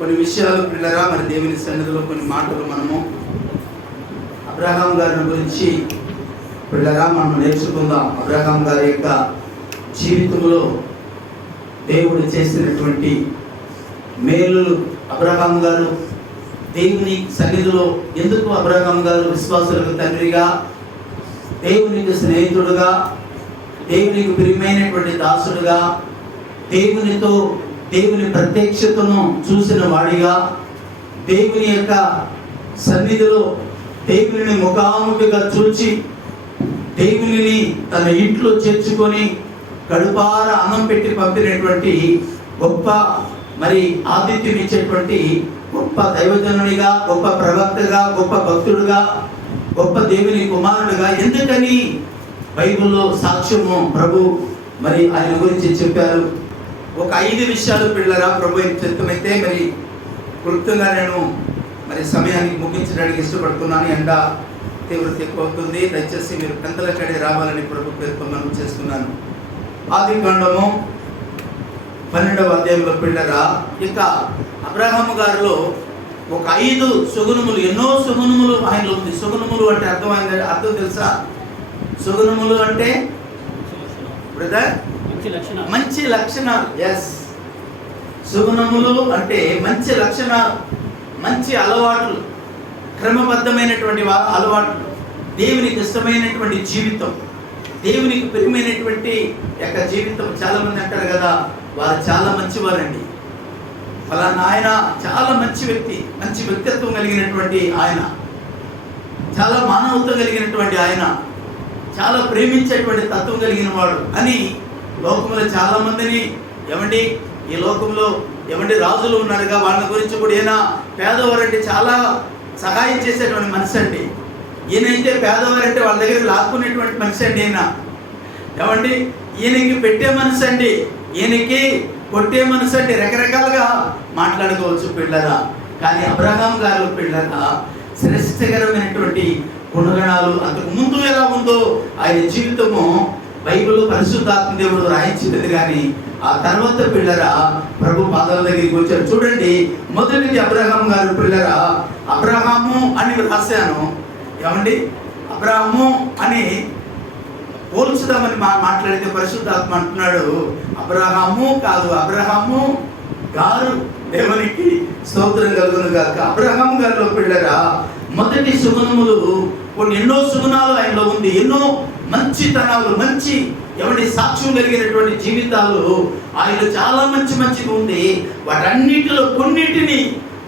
కొన్ని విషయాలు పిల్లరా మరి దేవుని సన్నిధిలో కొన్ని మాటలు మనము అబ్రహాం గారి గురించి పిల్లరా మనం నేర్చుకుందాం. అబ్రహాం గారి యొక్క జీవితంలో దేవుడు చేసినటువంటి మేలులు, అబ్రహాం గారు దేవుని సన్నిధిలో ఎందుకు అబ్రహాం గారు విశ్వాసులకు తండ్రిగా, దేవునికి స్నేహితుడుగా, దేవునికి ప్రియమైనటువంటి దాసుడుగా, దేవుని ప్రత్యక్షతను చూసిన వాడిగా, దేవుని యొక్క సన్నిధిలో దేవుని ముఖాముఖిగా చూచి దేవుని తన ఇంట్లో చేర్చుకొని కడుపార అన్నం పెట్టి పంపినటువంటి గొప్ప మరి ఆతిథ్యం ఇచ్చేటువంటి గొప్ప దైవజనునిగా, గొప్ప ప్రవక్తగా, గొప్ప భక్తుడుగా, గొప్ప దేవుని కుమారుడుగా ఎందుకని బైబిల్లో సాక్ష్యము ప్రభు మరి ఆయన గురించి చెప్పారు. ఒక 5 విషయాలు పిల్లరా ప్రభు చిత్తమైతే మరి క్లుప్తంగా నేను మరి సమయానికి ముగించడానికి ఇష్టపడుతున్నాను. ఎండ తీవ్రత ఎక్కువ అవుతుంది. దయచేసి మీరు పెందల కడే రావాలని ప్రభు పేరుతో మనం చేస్తున్నాను. ఆదికాండము 12వ అధ్యాయంలో పిల్లరా ఇక అబ్రహాము గారిలో ఒక 5 సుగుణములు, ఎన్నో సుగుణములు ఆయనలో ఉంది. సుగుణములు అంటే అర్థం తెలుసా? సుగుణములు అంటే బ్రదర్ మంచి లక్షణాలు. ఎస్, సుగుణములు అంటే మంచి లక్షణాలు, మంచి అలవాట్లు, క్రమబద్ధమైనటువంటి అలవాట్లు, దేవునికి ఇష్టమైనటువంటి జీవితం, దేవునికి ప్రియమైనటువంటి యొక్క జీవితం. చాలా మంది అంటారు కదా, వారు చాలా మంచివారండి, ఫలానా ఆయన చాలా మంచి వ్యక్తి, మంచి వ్యక్తిత్వం కలిగినటువంటి ఆయన, చాలా మానవత్వం కలిగినటువంటి ఆయన, చాలా ప్రేమించేటువంటి తత్వం కలిగిన వాడు అని లోకంలో చాలా మందిని ఈ లోకంలో రాజులు ఉన్నారుగా, వాళ్ళ గురించి కూడా ఈయన పేదవారంటే చాలా సహాయం చేసేటువంటి మనిషి అండి. ఈయనైతే పేదవారంటే వాళ్ళ దగ్గర లాక్కునేటువంటి మనిషి అండి. ఈయనకి పెట్టే మనిషి అండి, ఈయనకి కొట్టే మనిషి అండి. రకరకాలుగా మాట్లాడుకోవచ్చు పిల్లరా. కానీ అబ్రహాం గారు పిల్లరా శ్రేష్టకరమైనటువంటి గుణగణాలు అంతకు ముందు ఎలా ఉందో ఆయన జీవితము బైబిల్ పరిశుద్ధాత్మ దేవుడు రాయించింది. కానీ ఆ తర్వాత పిల్లరా ప్రభు పాదాల దగ్గరికి వచ్చారు. చూడండి, మొదటిది అబ్రహాం గారు పిల్లరా, అబ్రహాము అని రాశాను. అబ్రహాము అని పోల్చుదామని మాట్లాడితే పరిశుద్ధాత్మ అంటున్నాడు అబ్రహాము కాదు, అబ్రహాము గారు. దేవునికి స్తోత్రం కలుగును గాక. అబ్రహాం గారిలో పిల్లరా మొదటి సుగుణములు కొన్ని, ఎన్నో సుగుణాలు ఆయనలో ఉంది, ఎన్నో మంచితనాలు, మంచి సాక్ష్యం కలిగినటువంటి జీవితాలు ఆయన చాలా మంచిగా ఉంది. వాటన్నిటిలో కొన్నిటిని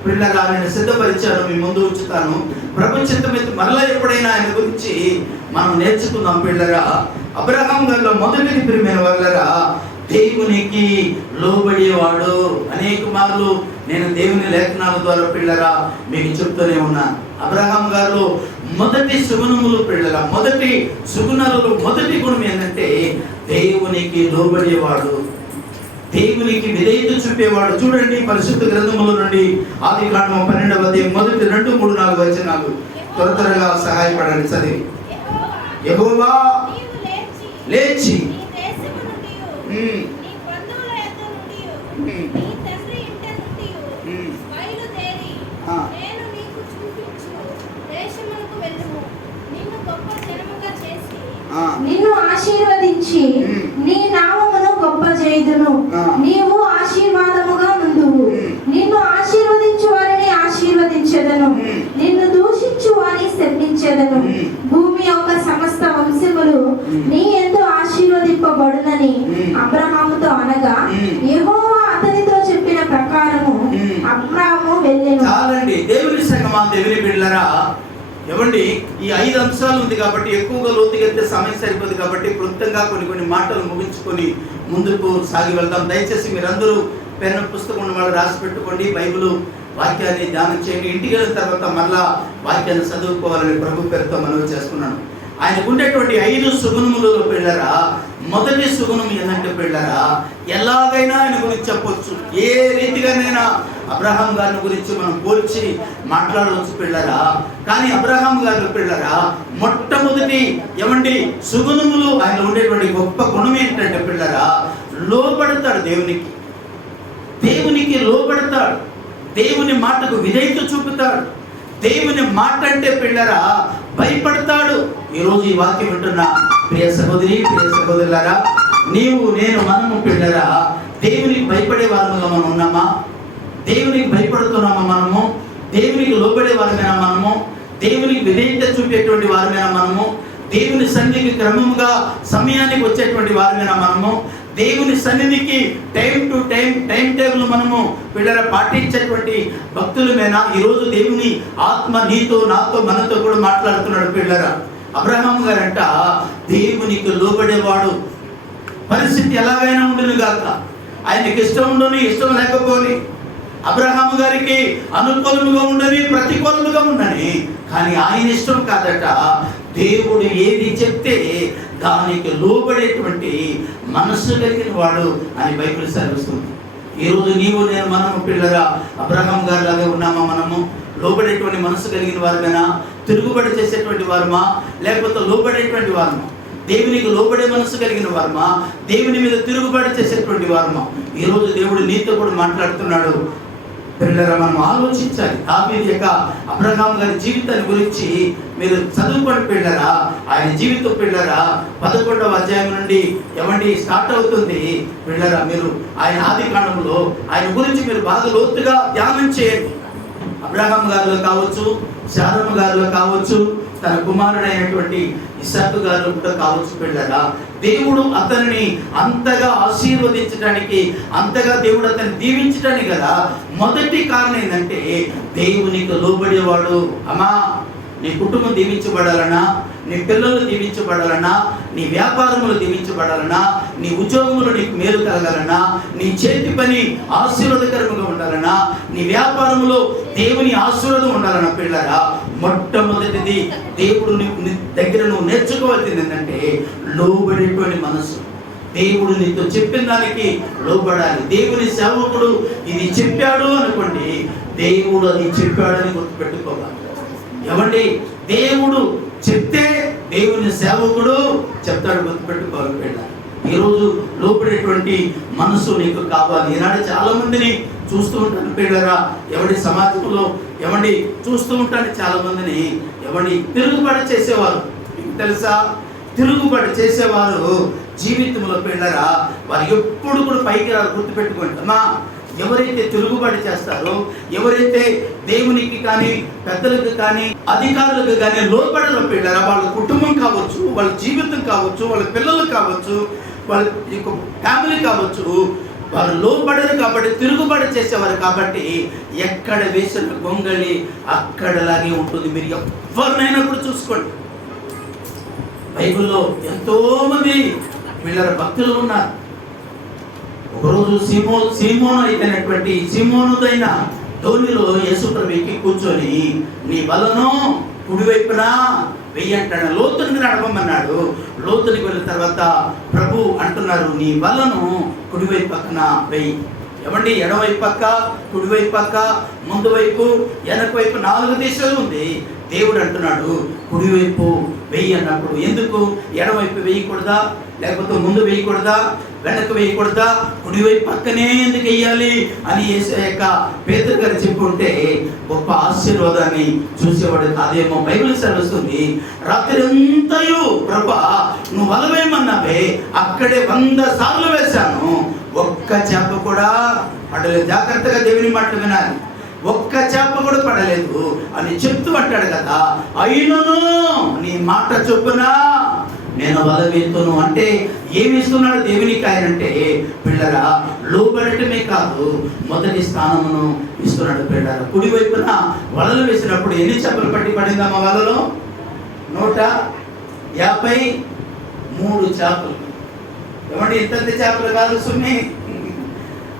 పిల్లగా నేను సిద్ధపరిచాను, మీ ముందు ఉంచుతాను. ప్రపంచమైతే మరలా ఎప్పుడైనా ఆయన గురించి మనం నేర్చుకుందాం పిల్లరా. అబ్రహాం గారిలో మొదటిది ప్రియమైన వాళ్ళరా దేవునికి లోబడేవాడు. అనేక మార్లు నేను దేవుని లేఖనాల ద్వారా పిల్లరా మీకు చెప్తూనే ఉన్నాను. అబ్రహాం గారు మొదటి సుగుణములు పిల్లల, మొదటి సుగుణాలలో మొదటి గుణం ఏంటంటే దేవునికి లోబడేవాడు, దేవునికి విధేయత చూపేవాడు. చూడండి పరిశుద్ధ గ్రంథముల నుండి ఆదికాండము 12వ అధ్యాయం మొదటి 2, 3, 4 వచనాలు త్వరగా సహాయపడండి. చదివి. యెహోవా లేచి నిన్ను ఆశీర్వదించి నీ నామమును గొప్ప చేయుదును. నీవు ఆశీర్వాదముగా నుండువు. నిన్ను ఆశీర్వదించు వారిని ఆశీర్వదించెదను, నిన్ను దూషించు వారిని శపించెదను. భూమి యొక్క సమస్త వంశములు నీ యందు ఆశీర్వదింపబడునని అబ్రహాముతో అనగా యెహోవా అతనితో చెప్పిన ప్రకారము అబ్రాహాము వెళ్ళెను. చాలండి దేవుని సంగమా, దేవుని బిడ్డలారా. ఈ 5 అంశాలు ఉంది కాబట్టి ఎక్కువగా లోతుకెళ్తే సమయం సరిపోదు కాబట్టి క్లుప్తంగా కొన్ని మాటలు ముగించుకొని ముందుకు సాగి వెళ్తాం. దయచేసి మీరందరూ పెన్ను పుస్తకం ఉన్న వాళ్ళు రాసి పెట్టుకోండి. బైబిల్ వాక్యాన్ని ధ్యానం చేయండి. ఇంటికి వెళ్ళిన తర్వాత మరలా వాక్యాన్ని చదువుకోవాలని ప్రభు పేరుతో మనవి చేస్తున్నాను. ఆయనకు ఉండేటువంటి 5 సుగుణములలో పిల్లరా మొదటి సుగుణం ఏంటంటే పిల్లరా ఎలాగైనా ఆయన గురించి చెప్పొచ్చు, ఏ రీతిగానైనా అబ్రహాం గారి గురించి మనం పోల్చి మాట్లాడవచ్చు పిల్లరా. కానీ అబ్రహాం గారి పిల్లరా మొట్టమొదటి సుగుణములు ఆయన ఉండేటువంటి గొప్ప గుణం ఏంటంటే పిల్లరా లోబడతాడు, దేవునికి లోబడతాడు. దేవుని మాటకు విధేయత చూపుతాడు. దేవుని మాట అంటే పిల్లరా భయపడతాడు. ఈరోజు ఈ వాక్యం వింటున్న ప్రియ సహోదరి, ప్రియ సహోదరులారా, నీవు నేను మనము పిల్లరా దేవునికి భయపడే వారముగా మనం ఉన్నామా? దేవునికి భయపడుతున్నామా మనము? దేవునికి లోబడే వారమేనా మనము? దేవునికి విధేయత చూపేటువంటి వారమేనా మనము? దేవుని సన్నిధికి క్రమముగా సమయానికి వచ్చేటువంటి వారమేనా మనము? దేవుని సన్నిధికి టైం టు టైం టేబుల్ మనము పిల్లల పాటించేటువంటి భక్తులమేనా? ఈరోజు దేవుని ఆత్మ నీతో నాతో మనతో కూడా మాట్లాడుతున్నాడు పిల్లరా. అబ్రహాం గారంట దేవునికి లోబడేవాడు. పరిస్థితి ఎలాగైనా ఉండును గాక, ఆయనకి ఇష్టం ఉండని ఇష్టం లేకపోని, అబ్రహాం గారికి అనుకూలముగా ఉండని ప్రతికూలముగా ఉండని, కానీ ఆయన ఇష్టం కాదట. దేవుడు ఏది చెప్తే దానికి లోబడేటువంటి మనస్సు కలిగిన వాడు అని బైబిల్ సెలవిస్తుంది. ఈరోజు నీవు నేను మనము పిల్లరా అబ్రహాం గారి లాగా ఉన్నామా? మనము లోబడేటువంటి మనస్సు కలిగిన వారమేనా? తిరుగుబడి చేసేటువంటి వారమా? లేకపోతే లోబడేటువంటి వారమా? దేవునికి లోబడే మనస్సు కలిగిన వారమా? దేవుని మీద తిరుగుబడి చేసేటువంటి వారమా? ఈరోజు దేవుడు నీతో కూడా మాట్లాడుతున్నాడు పిల్లరా. మనం ఆలోచించాలి. దావీదు యొక్క అబ్రహాం గారి జీవితాన్ని గురించి మీరు చదువుకోండి పిల్లరా. ఆయన జీవితం పిల్లరా 11వ అధ్యాయం నుండి ఏమండి స్టార్ట్ అవుతుంది పిల్లరా. మీరు ఆయన ఆది కాండంలో ఆయన గురించి మీరు బాగా లోతుగా ధ్యానం చేయండి. అబ్రహాం గారిలో కావచ్చు, శారమ్మ గారిలో కావచ్చు, తన కుమారుడైనటువంటి ఇస్సాకు గారు కూడా కావచ్చు పిల్లరా. దేవుడు అతనిని అంతగా ఆశీర్వదించడానికి, అంతగా దేవుడు అతన్ని దీవించడానికి కదా మొదటి కారణం ఏంటంటే దేవునికి లోబడేవాడు. అమ్మా, నీ కుటుంబం దీవించబడాలన్నా, నీ పిల్లలు దీవించబడాలన్నా, నీ వ్యాపారములు దీవించబడాలన్నా, నీ ఉద్యోగములు నీకు మేలు కలగాలన్నా, నీ చేతి పని ఆశీర్వాదకరముగా ఉండాలన్నా, నీ వ్యాపారములో దేవుని ఆశీర్వాదం ఉండాలన్నా పిల్లరా, మొట్టమొదటిది దేవుడు దగ్గర నువ్వు నేర్చుకోవాల్సింది ఏంటంటే లోబడేటువంటి మనసు. దేవుడు నీతో చెప్పిన దానికి లోబడాలి. దేవుని సేవకుడు ఇది చెప్పాడు అనుకోండి, దేవుడు అది చెప్పాడని గుర్తుపెట్టుకోవాలి. ఏమండి, దేవుడు చెప్తే దేవుని సేవకుడు చెప్తాడు, గుర్తుపెట్టుకోవాలి పిల్ల. ఈరోజు లోపడేటువంటి మనసు నీకు కావాలి. ఈనాడు చాలా మందిని చూస్తూ ఉంటాను పిల్లరా, ఎవడి సమాజంలో ఏమండి చూస్తూ ఉంటాను చాలా మందిని ఏమండి తిరుగుబాటు చేసేవారు. మీకు తెలుసా, తిరుగుబాటు చేసేవారు జీవితంలో పిల్లరా వారు ఎప్పుడు కూడా పైకి రారు. గుర్తుపెట్టుకోండి అమ్మా, ఎవరైతే తిరుగుబాటు చేస్తారో, ఎవరైతే దేవునికి కానీ పెద్దలకు కానీ అధికారులకు కానీ లోబడలో పిల్లరా, వాళ్ళ కుటుంబం కావచ్చు, వాళ్ళ జీవితం కావచ్చు, వాళ్ళ పిల్లలు కావచ్చు, వాళ్ళ ఫ్యామిలీ కావచ్చు, వారు లోబడరు కాబట్టి తిరుగుబాటు చేసేవారు కాబట్టి ఎక్కడ వేసిన గొంగళి అక్కడలాగే ఉంటుంది. మీరు ఎవరినైనా కూడా చూసుకోండి, బైబిల్లో ఎంతో మంది వీళ్ళ భక్తులు ఉన్నారు. ఒకరోజు సీమోను అయినటువంటి సీమోనుదైన ధోనిలో యేసుప్రభు ఎక్కి కూర్చొని నీ వలను కుడివైపున వెయ్యి అంటాడు. లోతునికి నడపమన్నాడు. లోతునికి వెళ్ళిన తర్వాత ప్రభు అంటున్నారు, నీ వలను కుడివైపు పక్కన వెయ్యి. ఏమండి, ఎడవైపు పక్క, కుడివైపు పక్క, ముందు వైపు, వెనక వైపు 4 దిశలు ఉంది. దేవుడు అంటున్నాడు కుడివైపు వెయ్యి అన్నప్పుడు ఎందుకు ఎడవైపు వేయకూడదా? లేకపోతే ముందు వేయకూడదా? వెనక వేయకూడదా? కుడివైపు పక్కనే ఎందుకు వేయాలి అని యేసయ్య పేతురు గారు చెప్పుంటే గొప్ప ఆశీర్వాదాన్ని చూసేవాడు కాదేమో. బైబిల్ సెలవుస్తుంది, రాత్రి అంతయు ప్రభా నువ్వు వల వేయమన్నావే, అక్కడే 100 సార్లు వేశాను, ఒక్క చేప కూడా పడలేదు. జాగ్రత్తగా దేవుని మాట వినాలి. ఒక్క చేప కూడా పడలేదు అని చెప్తూ అంటాడు కదా. అయినను నీ మాట చొప్పున నేను వల వేస్తును అంటే ఏమి ఇస్తున్నాడు దేవునికి ఆయన అంటే పిల్లరా, లోబడటమే కాదు మొదటి స్థానమును ఇస్తున్నాడు పిల్లరా. కుడివైపున వలలు వేసినప్పుడు ఎన్ని చేపలు పడిందమ్మా వలలో? 153 చేపలు. ఏమంటే ఇంత చేపలు కాదు సున్ని,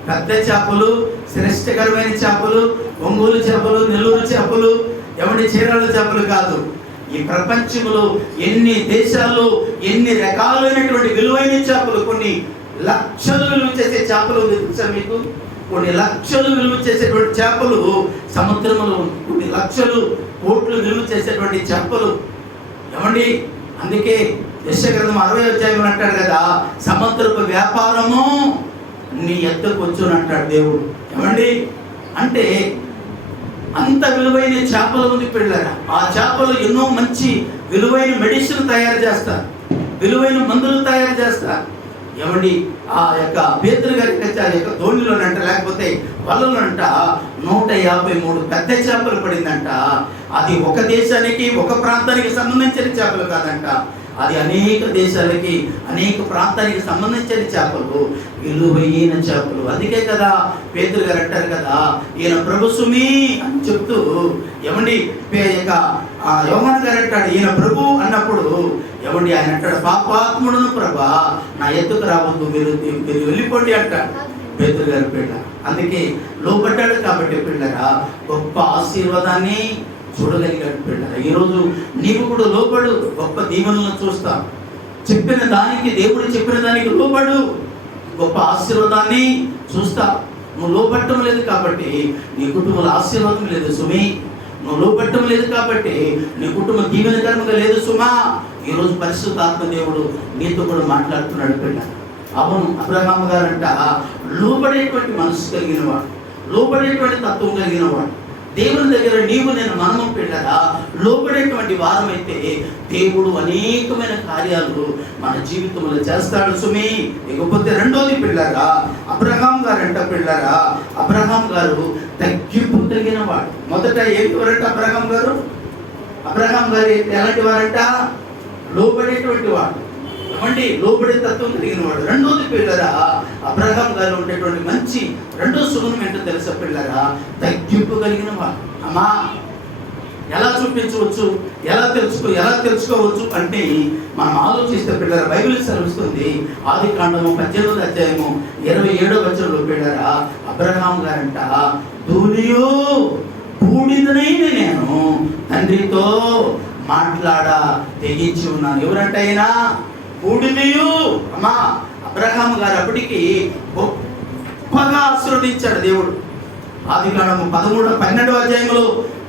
పెద్ద చేపలు, శ్రేష్టకరమైన చేపలు, ఒంగోలు చేపలు, నెల్లూరు చేపలు, ఏమంటే చీరాల చేపలు కాదు. ఈ ప్రపంచంలో ఎన్ని దేశాల్లో ఎన్ని రకాలైనటువంటి విలువైన చేపలు, కొన్ని లక్షలు విలువ చేసే చేపలు తెలుసా మీకు? కొన్ని లక్షలు విలువ చేసేటువంటి చేపలు సముద్రంలో, కొన్ని లక్షలు కోట్లు విలువ చేసేటువంటి చేపలు. ఏమండి, అందుకే యెషయా 60వ అధ్యాయం అంటాడు కదా, సముద్రపు వ్యాపారము నీ ఎద్దకు వచ్చును అంటాడు దేవుడు. ఏమండి, అంటే అంత విలువైన చేపలు ఉంది పిల్లరా. ఆ చేపలు ఎన్నో మంచి విలువైన మెడిసిన్ తయారు చేస్తారు, విలువైన మందులు తయారు చేస్తారు. ఏమండి ఆ యొక్క పేతురు గారికి ఆ యొక్క ధోనిలోనంట లేకపోతే వలలోనంట 153 పెద్ద చేపలు పడిందంట. అది ఒక దేశానికి ఒక ప్రాంతానికి సంబంధించిన చేపలు కాదంట, అది అనేక దేశాలకి అనేక ప్రాంతానికి సంబంధించిన చేపలు, విలువైన చేపలు. అందుకే కదా పేతురు గారు అంటారు కదా, ఈయన ప్రభు సుమి అని చెప్తూ ఏమండి యోహాను గారు అంటాడు ఈయన ప్రభు అన్నప్పుడు ఏమండి ఆయన అంటాడు పాపాత్ముడును ప్రభా నా ఎత్తుకు రావద్దు, మీరు వెళ్ళిపోండి అంటాడు పేతురు గారి పిల్ల. అందుకే లోపడ్డాడు కాబట్టి పిల్లరా గొప్ప ఆశీర్వాదాన్ని చూడగలిగాడు పిల్లరా. ఈరోజు నీవు కూడా లోపడు, గొప్ప దీవెనలను చూస్తా. చెప్పిన దానికి దేవుడు చెప్పిన దానికి లోపడు, గొప్ప ఆశీర్వాదాన్ని చూస్తా. నువ్వు లోపట్టం లేదు కాబట్టి నీ కుటుంబంలో ఆశీర్వాదం లేదు సుమి. నువ్వు లోపట్టం లేదు కాబట్టి నీ కుటుంబం దీవెనకరంగా లేదు సుమా. ఈరోజు పరిశుద్ధాత్మ దేవుడు నీతో కూడా మాట్లాడుతున్నాడు పిల్ల. అవును, అబ్రహాము గారంట లోపడేటువంటి మనసు కలిగిన వాడు, లోపడేటువంటి తత్వం కలిగిన వాడు. దేవుని దగ్గర నీవు నేను మనము పిల్లరా లోపడేటువంటి వారమైతే దేవుడు అనేకమైన కార్యాలు మన జీవితంలో చేస్తాడు సుమి. ఇకపోతే రెండోది పిల్లరా అబ్రహాం గారంట పిల్లరా, అబ్రహాం గారు తగ్గింపు కలిగిన వాడు. మొదట ఎవరంట అబ్రహాం గారు? అబ్రహాం గారు ఎలాంటి వారంట? లోబడేటువంటి వాడు, ఏమండి లోబడే తత్వం కలిగిన వాడు. రెండోది పిల్లరా అబ్రహాం గారు ఉండేటువంటి మంచి రెండో సుగుణం ఏంటో తెలుసా పిల్లరా? తగ్గింపు కలిగిన వాడు. అమ్మా ఎలా చూపించవచ్చు, ఎలా తెలుసుకోవచ్చు అంటే మనం ఆలోచిస్తే పిల్లరా బైబిల్ సెలవిస్తుంది ఆదికాండము 18వ అధ్యాయము 27వ వచనంలో పిల్లరా అబ్రహాం గారంట ధూళియు బూడిదనైన నేను తండ్రితో మాట్లాడ తెగించి ఉన్నాను. ఎవరంటే అయినా బూడిదయు. అమ్మా అబ్రహాం గారు అప్పటికి గొప్పగా ఆశీర్వదించాడు దేవుడు. ఆదికాండము 12వ అధ్యాయంలో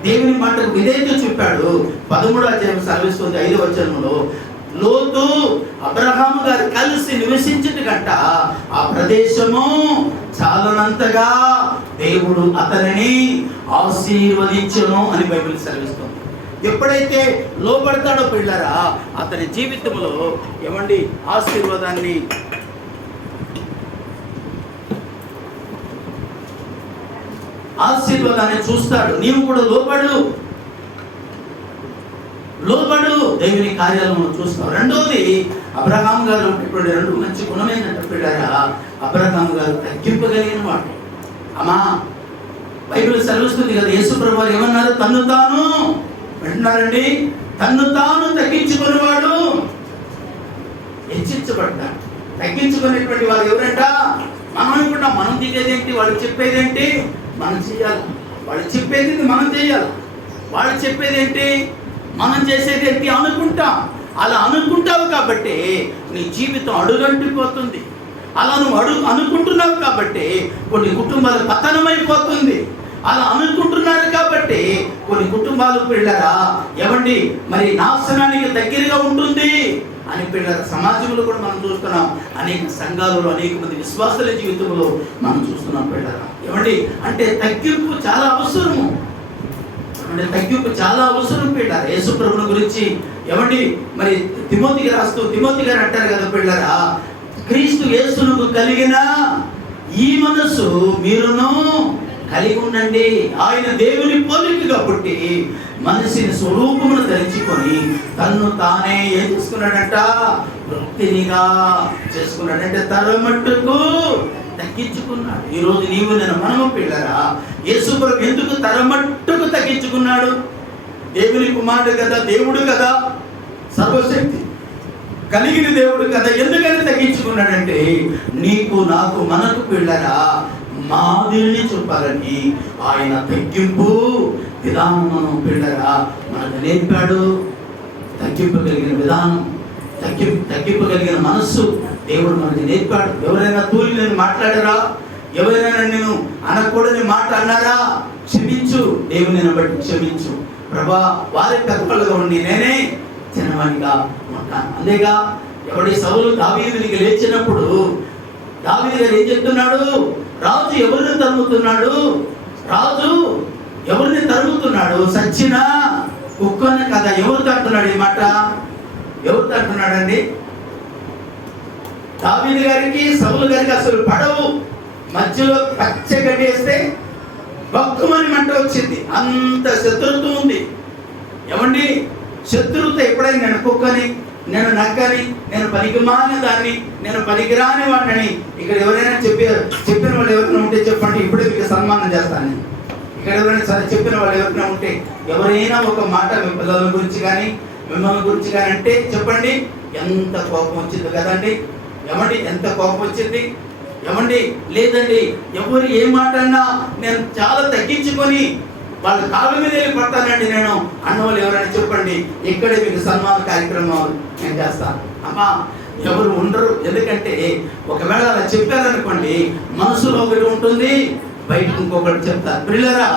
దేవుని మాటకు విధేయత చూపాడు. 13వ అధ్యాయం సెలవిస్తుంది 5వ వచనంలో లోతు అబ్రహాము గారు కలిసి నివసించిన గంట ఆ ప్రదేశము చాలనంతగా దేవుడు అతనిని ఆశీర్వదించును అని బైబిల్ సెలవిస్తుంది. ఎప్పుడైతే లోపడతాడో పిల్లరా అతని జీవితంలో ఏమండి ఆశీర్వాదాన్ని చూస్తాడు. నీవు కూడా లోపడు దేవుని కార్యాలను చూస్తావు. రెండోది అబ్రహాం గారు ఉన్నటువంటి రెండు మంచి గుణం ఏంటంటే పిల్లరా అబ్రహాం గారు తగ్గింపగలిగిన వాడు. అమ్మా బైబిల్ సెలవుస్తుంది కదా యేసు ప్రభువు ఏమన్నారు? తన్ను తాను వింటున్నారండి, తన్ను తాను తగ్గించుకునేవాడు హెచ్చించబడ్డాడు. తగ్గించుకునేటువంటి వారు ఎవరంట? మనం అనుకుంటాం మనం దిగేదేంటి, వాళ్ళు చెప్పేదేంటి మనం చేయాలి, వాళ్ళు చెప్పేది మనం చేయాలి, వాళ్ళు చెప్పేదేంటి మనం చేసేదేంటి అనుకుంటాం. అలా అనుకుంటావు కాబట్టి నీ జీవితం అడుగంటిపోతుంది. అలా నువ్వు అనుకుంటున్నావు కాబట్టి కొన్ని కుటుంబాలు పతనమైపోతుంది. అలా అనుకుంటున్నారు కాబట్టి కొన్ని కుటుంబాలు పిల్లరా ఏమండి మరి నాశనానికి దగ్గరగా ఉంటుంది అని పిల్లల సమాజంలో కూడా మనం చూస్తున్నాం. అనేక సంఘాలలో అనేక మంది విశ్వాసుల జీవితంలో మనం చూస్తున్నాం పిల్లరా. ఏమండి అంటే తగ్గింపు చాలా అవసరము, అంటే తగ్గింపు చాలా అవసరం పిల్లరా. యేసు ప్రభువుని గురించి ఏమండి మరి తిమోతికి రాస్తూ తిమోతి గారు అంటారు కదా పిల్లరా, క్రీస్తు యేసునకు కలిగిన ఈ మనసు మీరును కలిగి ఉండండి. ఆయన దేవుని పోలికగా పుట్టి మనిషిని స్వరూపమును ధరించుకొని తన్ను తానే ఏం చేసుకున్నాడంట? వృత్తినిగా చేసుకున్నాడంటే తరమట్టుకు తగ్గించుకున్నాడు. ఈరోజు నీవు నేను మనము పిల్లరా యేసు ప్రభు ఎందుకు తరమట్టుకు తగ్గించుకున్నాడు? దేవుని కుమారుడు కదా, దేవుడు కదా, సర్వశక్తి కలిగిన దేవుడు కదా. ఎందుకని తగ్గించుకున్నాడంటే నీకు నాకు మనకు పిల్లరా మాదిరిని చూపాలని ఆయన తగ్గింపు విధానమును పిల్లరా మనకు నేర్పాడు. తగ్గింపు కలిగిన విధానం, తగ్గింపు కలిగిన మనస్సు దేవుడు మనకి నేర్పాడు. ఎవరైనా తూలి నేను మాట్లాడారా? ఎవరైనా నేను అనకూడని మాట అన్నారా? క్షమించు, దేవుని బట్టి క్షమించు ప్రభా. వారి పెద్దలుగా ఉండి నేనే చిన్నవాడిగా ఉంటాను. అంతేగా ఎవడి సౌలు దావీదునికి లేచినప్పుడు దావీదు గారు ఏం చెప్తున్నాడు? రాజు ఎవరిని తరుముతున్నాడు? రాజు ఎవరిని తరుగుతున్నాడు? సచ్చిన కుక్కని కదా. ఎవరు తడుతున్నాడు ఈ మాట? ఎవరు తడుతున్నాడండి? దావీదు గారికి సౌలు గారికి అసలు పడవు. మధ్యలో పచ్చ గడ్డేస్తే బక్కుమని మంట వచ్చింది. అంత శత్రుత్వం ఉంది. ఏమండి, శత్రుత్వం ఎప్పుడైనా నేను కుక్కని, నేను నక్కని, నేను పనికిమాలిన దాన్ని, నేను పనికిరాని వాడిని ఇక్కడ ఎవరైనా చెప్పిన వాళ్ళు ఎవరైనా ఉంటే చెప్పండి, ఇప్పుడే మీకు సన్మానం చేస్తాను. ఇక్కడ ఎవరైనా సరే చెప్పిన వాళ్ళు ఎవరైనా ఉంటే, ఎవరైనా ఒక మాట మీ పిల్లల గురించి కానీ మిమ్మల్ని గురించి కానీ అంటే చెప్పండి. ఎంత కోపం వచ్చింది కదండి. ఏమండి, ఎంత కోపం వచ్చింది. ఏమండి, లేదండి ఎవరు ఏ మాట అన్నా నేను చాలా తగ్గించుకొని వాళ్ళ కాళ్ళ మీద వెళ్ళి పడతానండి నేను అన్నవాళ్ళు ఎవరైనా చెప్పండి. ఇక్కడే మీకు సన్మాన కార్యక్రమం నేను చేస్తాను. అమ్మా, ఎవరు ఉండరు. ఎందుకంటే ఒకవేళ అలా చెప్పారనుకోండి, మనసులో ఒకటి ఉంటుంది, బయటకు ఇంకొకటి చెప్తారు. పిల్లరా,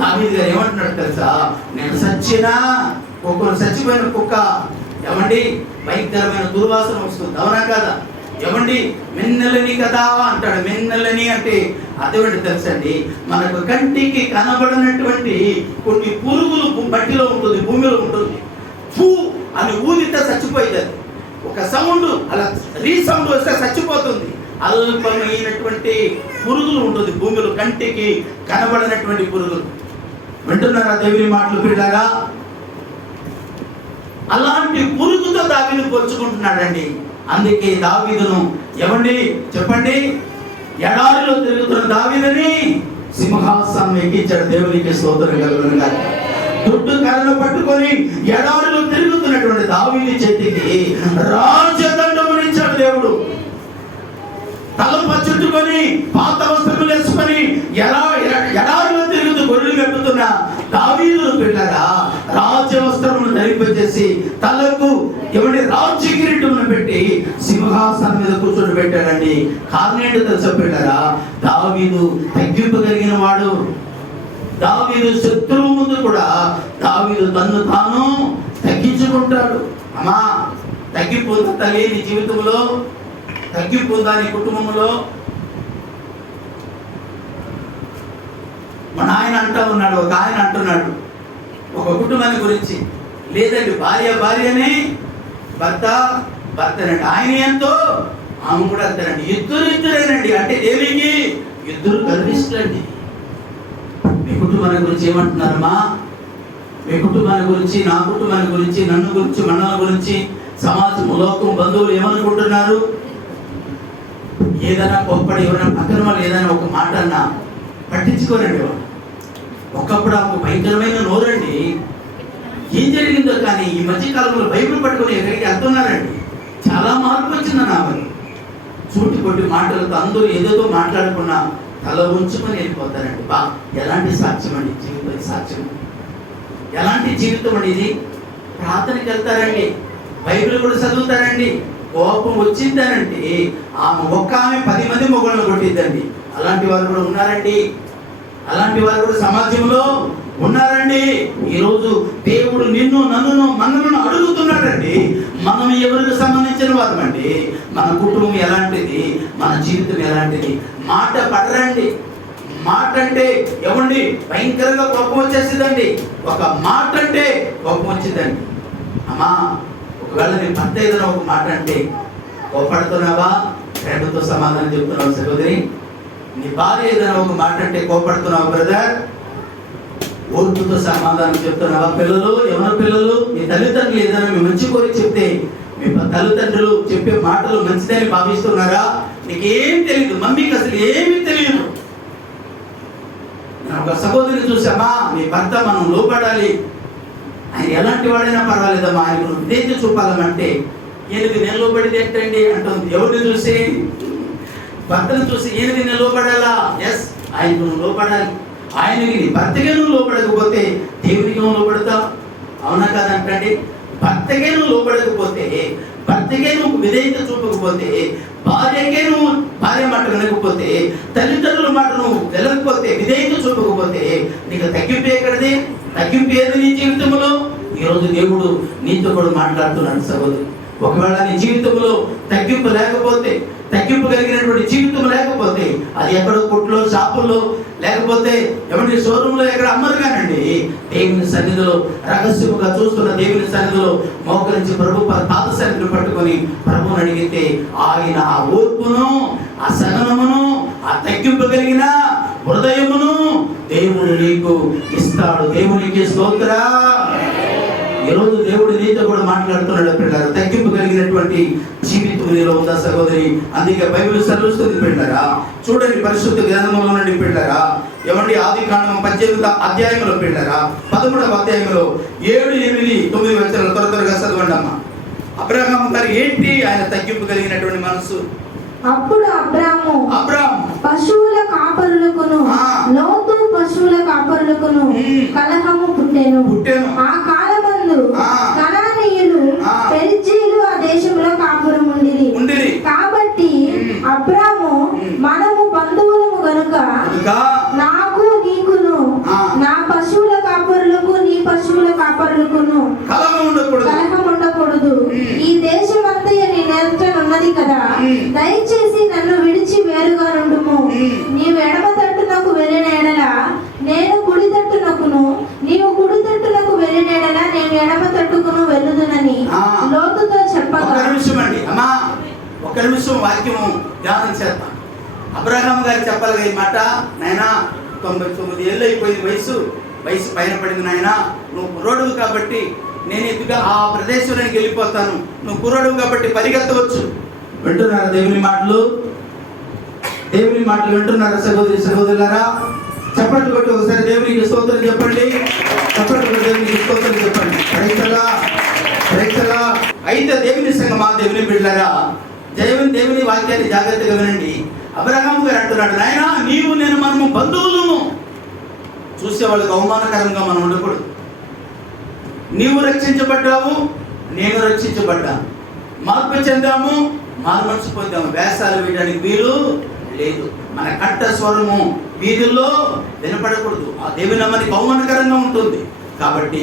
దావీదు గారు ఏమంటున్నాడు తెలుసా? నేను సచ్చినా ఒక్కొక్కరు చచ్చిపోయిన కుక్క ఏమండి భయంకరమైన దుర్వాసన వస్తుంది. అవునా కదా? ఏమండి, మిన్నెలని కదా అంటాడు. మిన్నెలని అంటే అదేంటి తెలుసండి? మనకు కంటికి కనబడినటువంటి కొన్ని పురుగులు మట్టిలో ఉంటుంది, భూమిలో ఉంటుంది. ఫూ అని ఊదితే చచ్చిపోయింది. అది ఒక సౌండ్ అలా రీసౌండ్ వస్తే చచ్చిపోతుంది. అల్పమైనటువంటి పురుగులు ఉంటుంది భూమిలో, కంటికి కనబడినటువంటి పురుగులు. వింటున్నారా దేవుని మాటలు పిల్లారా? అలాంటి పురుగుతో దావీదు పోల్చుకుంటున్నాడండి. అందుకే దావీదును ఏమండి చెప్పండి, ఎడారిలో తిరుగుతున్న దావీదుని సింహాసనం ఎక్కించాడు. దేవునికి స్తోత్రం కలుగును గాక. దుడ్డు కర్రను పట్టుకొని ఎడారిలో తిరుగుతున్నటువంటి దావీదు చేతికి రాజదండమునిచ్చాడు దేవుడు. తలప చుట్టుకొని పాత వస్త్రములు వేసుకొని ఎడారిలో తిరుగుతూ గొర్రెలు మెప్పుతున్న దావీదును పిల్లగా రాజవస్త్రమును ధరింపజేసి తలకు ఎవరి రాజ్య కిరీటమును పెట్టి సింహాసనం మీద కూర్చొని పెట్టాడండి. కారణం ఏంటో తెలుసా పిల్లరా? దావీదు తగ్గింపగలిగిన వాడు. దావీదు శత్రువు ముందు కూడా దావీదు తన్ను తాను తగ్గించుకుంటాడు. అమ్మా, తగ్గిపోతా తల్లి నీ జీవితంలో, తగ్గిపోతా నీ కుటుంబంలో. మన ఆయన అంటా ఉన్నాడు, ఒక ఆయన అంటున్నాడు ఒక కుటుంబాన్ని గురించి, లేదండి భార్యనే, భర్తనండి, ఆయన ఎంతో ఆమె కూడా అంతేనండి, ఇద్దరేనండి. అంటే దేనికి? ఇద్దరు గర్విష్ఠులండి. మీ కుటుంబాన్ని గురించి ఏమంటున్నారమ్మా? మీ కుటుంబాన్ని గురించి, నా కుటుంబాన్ని గురించి, నన్ను గురించి, మనల గురించి సమాజం, లోకం, బంధువులు ఏమనుకుంటున్నారు? ఏదైనా గొప్పడు ఎవరైనా పక్కన వాళ్ళు ఏదైనా ఒక మాట అన్నా పట్టించుకోరండి వాళ్ళు. ఒకప్పుడు ఒక భయంకరమైన నోరండి. ఏం జరిగిందో కానీ ఈ మధ్యకాలంలో బైబిల్ పట్టుకొని ఎక్కడికి వెళ్తున్నారండి. చాలా మార్పు వచ్చిందని ఆమె చూటి కొట్టి మాటలతో అందరూ ఏదేదో మాట్లాడుకున్నా తల ఉంచుకొని వెళ్ళిపోతారండి. ఎలాంటి సాక్ష్యం అండి జీవితం? సాక్ష్యం ఎలాంటి జీవితం అండి ఇది? ప్రార్థనకి వెళ్తారండి, బైబిల్ కూడా చదువుతారండి. కోపం వచ్చిందనంటే ఒక్క ఆమె 10 మంది మొగలను కొట్టిద్దండి. అలాంటి వారు కూడా ఉన్నారండి. అలాంటి వారు కూడా సమాజంలో ఉన్నారండి. ఈరోజు దేవుడు నిన్ను, నన్ను, మనలను అడుగుతున్నాడండి. మనం ఎవరికి సంబంధించిన వారమండి? మన కుటుంబం ఎలాంటిది? మన జీవితం ఎలాంటిది? మాట పడరండి. మాట అంటే ఏమండి భయంకరంగా కోపం వచ్చేసిందండి. ఒక మాట అంటే కోపం వచ్చిందండి. అమ్మా, ఒకవేళ నీ భర్త ఏదైనా ఒక మాట అంటే కోపడుతున్నావా? ప్రేమతో సమాధానం చెప్తున్నావు సహోదరి. నీ భార్య ఏదైనా ఒక మాట అంటే కోపడుతున్నావా బ్రదర్? ఓర్పుతో సమాధానం చెప్తున్నావా? పిల్లలు, ఎవరి పిల్లలు, మీ తల్లిదండ్రులు ఏదైనా మీ మంచి కోరి చెప్తే మీ తల్లిదండ్రులు చెప్పే మాటలు మంచిదని భావిస్తున్నారా? నీకేం తెలియదు, మమ్మీకి అసలు ఏమీ తెలియదు. నేను ఒక సహోదరిని చూసామా, మీ భర్త మనం లోపడాలి, ఆయన ఎలాంటి వాడైనా పర్వాలేదమ్మా, ఆయనకు విధేయత చూపాలంటే 8 నెలలు లోబడిది ఏంటండి అంటుంది. ఎవరిని చూసి? భర్తను చూసి 8 నెలలు లోపడాలా? ఎస్, ఆయనకు నువ్వు లోపడాలి. ఆయనకి భర్తకే నువ్వు లోపడకపోతే దేవునికి నువ్వు లోపడతావు. అవునా కాదంటండి? భర్తకే నువ్వు లోపడకపోతే, భర్తకే నువ్వు విధేయత చూపకపోతే, భార్యకే నువ్వు భార్య మాట వినకపోతే, తల్లిదండ్రుల మాట నువ్వు వెళ్ళకపోతే, విధేయత చూపకపోతే నీకు తగ్గింపు ఎక్కడిది? తగ్గింపు ఏది నీ జీవితంలో? ఈరోజు దేవుడు నీతో కూడా మాట్లాడుతున్నాడు సహోదరు. ఒకవేళ నీ జీవితంలో తగ్గింపు లేకపోతే, తగ్గింపు కలిగినటువంటి జీవితం లేకపోతే, అది ఎక్కడో కొట్లో, షాపుల్లో, లేకపోతే ఎవరి షోరూంలో ఎక్కడ అమ్మరు కానండి. దేవుని సన్నిధిలో రహస్యముగా చూస్తున్న దేవుని సన్నిధిలో మోకరించి ప్రభు పాద సన్నిధిని పట్టుకొని ప్రభువుని అడిగితే ఆయన ఆ ఓర్పును, ఆ సహనమును, ఆ తగ్గింపు కలిగిన హృదయమును దేవుడు నీకు ఇస్తాడు. దేవునికి స్తోత్రం. ఈరోజు దేవుడు నీతో కూడా మాట్లాడుతున్నాడు పిల్లలు. తగ్గింపు కలిగినటువంటి జీవితం నీలో ఉందా సహోదరి? అందుకే బైబిల్ సెలవుస్తుంది పిల్లరా. చూడండి పరిశుద్ధ గ్రంథంలో నుండి పిల్లరా, ఏమండి ఆదికాండం 18వ అధ్యాయంలో పిల్లరా, 13వ అధ్యాయంలో 7, 8, 9 వచనాలు త్వరగా చదవండి అమ్మా. అబ్రహాము గారు ఏంటి ఆయన తగ్గింపు కలిగినటువంటి మనసు? అప్పుడు అబ్రాము పశువుల కాపరులకును లోతు పశువుల కాపరులకును కలహము పుట్టెను. ఆ కాలమందు కనానీయులు పెరిజ్జీయులు ఆ దేశంలో కాపురం ఉండిరి. కాబట్టి అబ్రాము మనము బంధువులము గనుక నాకు నీకును నా పశువుల కాపరులకు నీ పశువుల కాపరులకును కలహం ఉండకూడదు. ఈ దేశమంతయు నీ నేర్చున్నది కదా, దయచేసి నన్ను విడిచి వేరుగా నుండుము. నీవు ఎడమ తట్టునకు వెళ్ళిన ఎడల నేను కుడి తట్టునకును, నీవు కుడి తట్టునకు వెళ్ళిన ఎడల నేను ఎడమ తట్టుకును వెళ్ళుదునని లోతుతో చెప్పగా. ఒక నిమిషం వాక్యం ధ్యానం చేద్దాం. అబ్రహాం గారు చెప్పాలి ఈ మాట, నాయనా 99 ఏళ్ళు అయిపోయింది వయసు పైన పడింది నాయన, నువ్వు కుర్రోడువు కాబట్టి నేను ఎదుగా ఆ ప్రదేశంలోకి వెళ్ళిపోతాను, నువ్వు కుర్రోడువు కాబట్టి పరిగెత్తవచ్చు. వింటున్నారా దేవుని మాటలు? దేవుని మాటలు వింటున్నారా సహోదరి సహోదరులారా? చప్పట్లు కొట్టి ఒకసారి దేవునికి స్తోత్రం చెప్పండి. చప్పట్లు కొట్టి దేవునికి స్తోత్రం చెప్పండి. ప్రైస్తలా. అయితే దేవుని సంగమా, దేవుని బిడ్డలారా, దేవుని వాక్యాన్ని జాగ్రత్తగా వినండి. అబ్రహాము గారు అంటున్నాడు, నాయనా నీవు నేను మనము బంధువులము. చూసే వాళ్ళకి అవమానకరంగా మనం ఉండకూడదు. నీవు రక్షించబడ్డావు, నేను రక్షించబడ్డాను, మార్పు చెందాము, మారు మనసు పొందాము. వేషాలు వేయడానికి వీలు లేదు. మన కట్ట స్వరము వీధుల్లో వినపడకూడదు. ఆ దేవుని మనకి అవమానకరంగా ఉంటుంది. కాబట్టి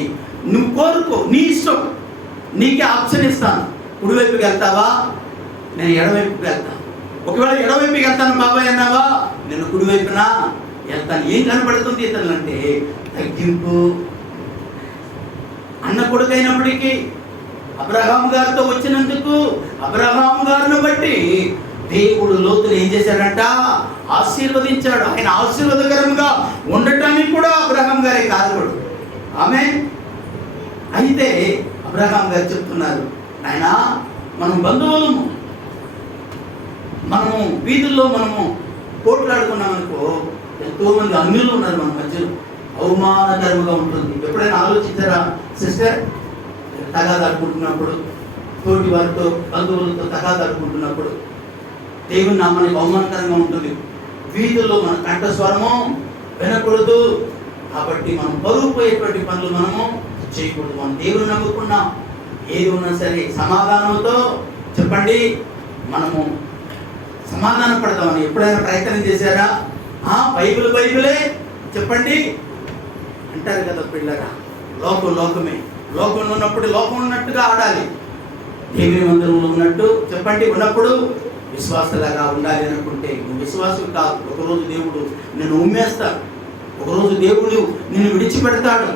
నువ్వు కోరుకో, నీ ఇష్టం, నీకే ఆప్షన్ ఇస్తాను. కుడివైపుకి వెళ్తావా, నేను ఎడవైపుకి వెళ్తాను. ఒకవేళ ఎడవైపుకి వెళ్తాను బాబాయ్ అన్నావా, నేను కుడివైపున వెళ్తాను. ఏం కనపడుతుంది ఇతరులు అంటే తగ్గింపు. అన్న కొడుకైనప్పటికీ అబ్రహాము గారితో వచ్చినందుకు అబ్రహాము గారిని బట్టి దేవుడు లోతులు ఏం చేశాడంట? ఆశీర్వదించాడు. ఆయన ఆశీర్వాదకరంగా ఉండటానికి కూడా అబ్రహాం గారే కారణుడు. ఆమేన్. అయితే అబ్రహాం గారు చెప్తున్నారు, నాయనా మనం బంధువులము, మనము వీధుల్లో మనము పోట్లాడుకున్నాం అనుకో, ఎంతో మంది అన్యులు ఉన్నారు మన మధ్యలో, అవమానకరంగా ఉంటుంది. ఎప్పుడైనా ఆలోచించారా సిస్టర్? తగాదాడుకుంటున్నప్పుడు, తోటి వారితో బంధువులతో తగాదాడుకుంటున్నప్పుడు దేవుని నామానికి అవమానకరంగా ఉంటుంది. వీధుల్లో మన కంఠస్వరము వినకూడదు. కాబట్టి మనం పరుగు పోయేటువంటి పనులు మనము చేయకూడదు. మనం దేవుని నమ్ముకున్నాం, ఏది ఉన్నా సరే సమాధానంతో చెప్పండి, మనము సమాధాన పడతామని ఎప్పుడైనా ప్రయత్నం చేశారా? బైబిలే చెప్పండి అంటారు కదా పిల్లరా. లోకమే, లోకంలో ఉన్నప్పుడు లోకం ఉన్నట్టుగా ఆడాలి. దేవుని మందిరంలో ఉన్నట్టు చెప్పండి ఉన్నప్పుడు విశ్వాసలాగా ఉండాలి అనుకుంటే నువ్వు విశ్వాసం కాదు. ఒకరోజు దేవుడు నిన్ను ఉమ్మేస్తాడు, ఒకరోజు దేవుడు నిన్ను విడిచిపెడతాడు,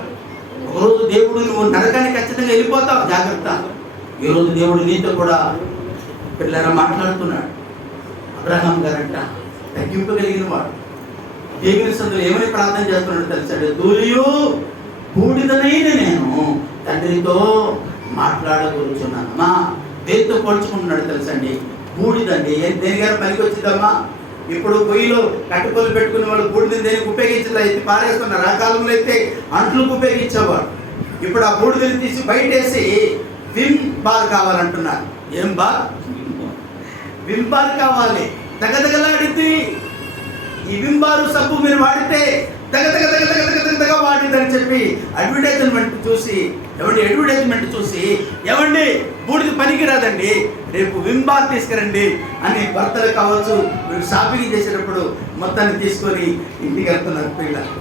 ఒకరోజు దేవుడు నువ్వు నరకానికి ఖచ్చితంగా వెళ్ళిపోతావు. జాగ్రత్త. ఈరోజు దేవుడు నీతో కూడా పిల్లరా మాట్లాడుతున్నాడు. అబ్రహాం గారంట తగ్గింపు కలిగిన వాడు. దేవుని సందులో ఏమని ప్రార్థన చేస్తున్నాడు తెలుసాడు? ధూళియు బూడిదనైన నేను తండ్రితో మాట్లాడగలుగుతున్నాను. మా దేనితో పోల్చుకుంటున్నాడు తెలుసండి? బూడిదండి. దేని గారు పనికి వచ్చిందమ్మా? ఇప్పుడు పొయ్యిలో కట్టుకొలు పెట్టుకునే వాళ్ళు బూడిదని దేనికి ఉపయోగించలేదు, అయితే పారేస్తున్నారు. ఆ కాలంలో అయితే అంట్లకు ఉపయోగించేవాడు. ఇప్పుడు ఆ బూడిదని తీసి బయటేసి విమ్ బార్ కావాలంటున్నారు. ఏం బార్? విమ్ బార్ కావాలి. తగదగలాడితే ఈ విమ్ బారు సబ్బు మీరు వాడితే తగదగదగదగదగదగ వాడిదని చెప్పి అడ్వర్టైజ్మెంట్ చూసి ఏమండి బూడిది పనికి రాదండి, రేపు విమ్ బార్ తీసుకురండి అని భర్తలు కావచ్చు మీరు షాపింగ్ చేసేటప్పుడు మొత్తాన్ని తీసుకొని ఇంటికి వెళ్తున్నారు పిల్లలు.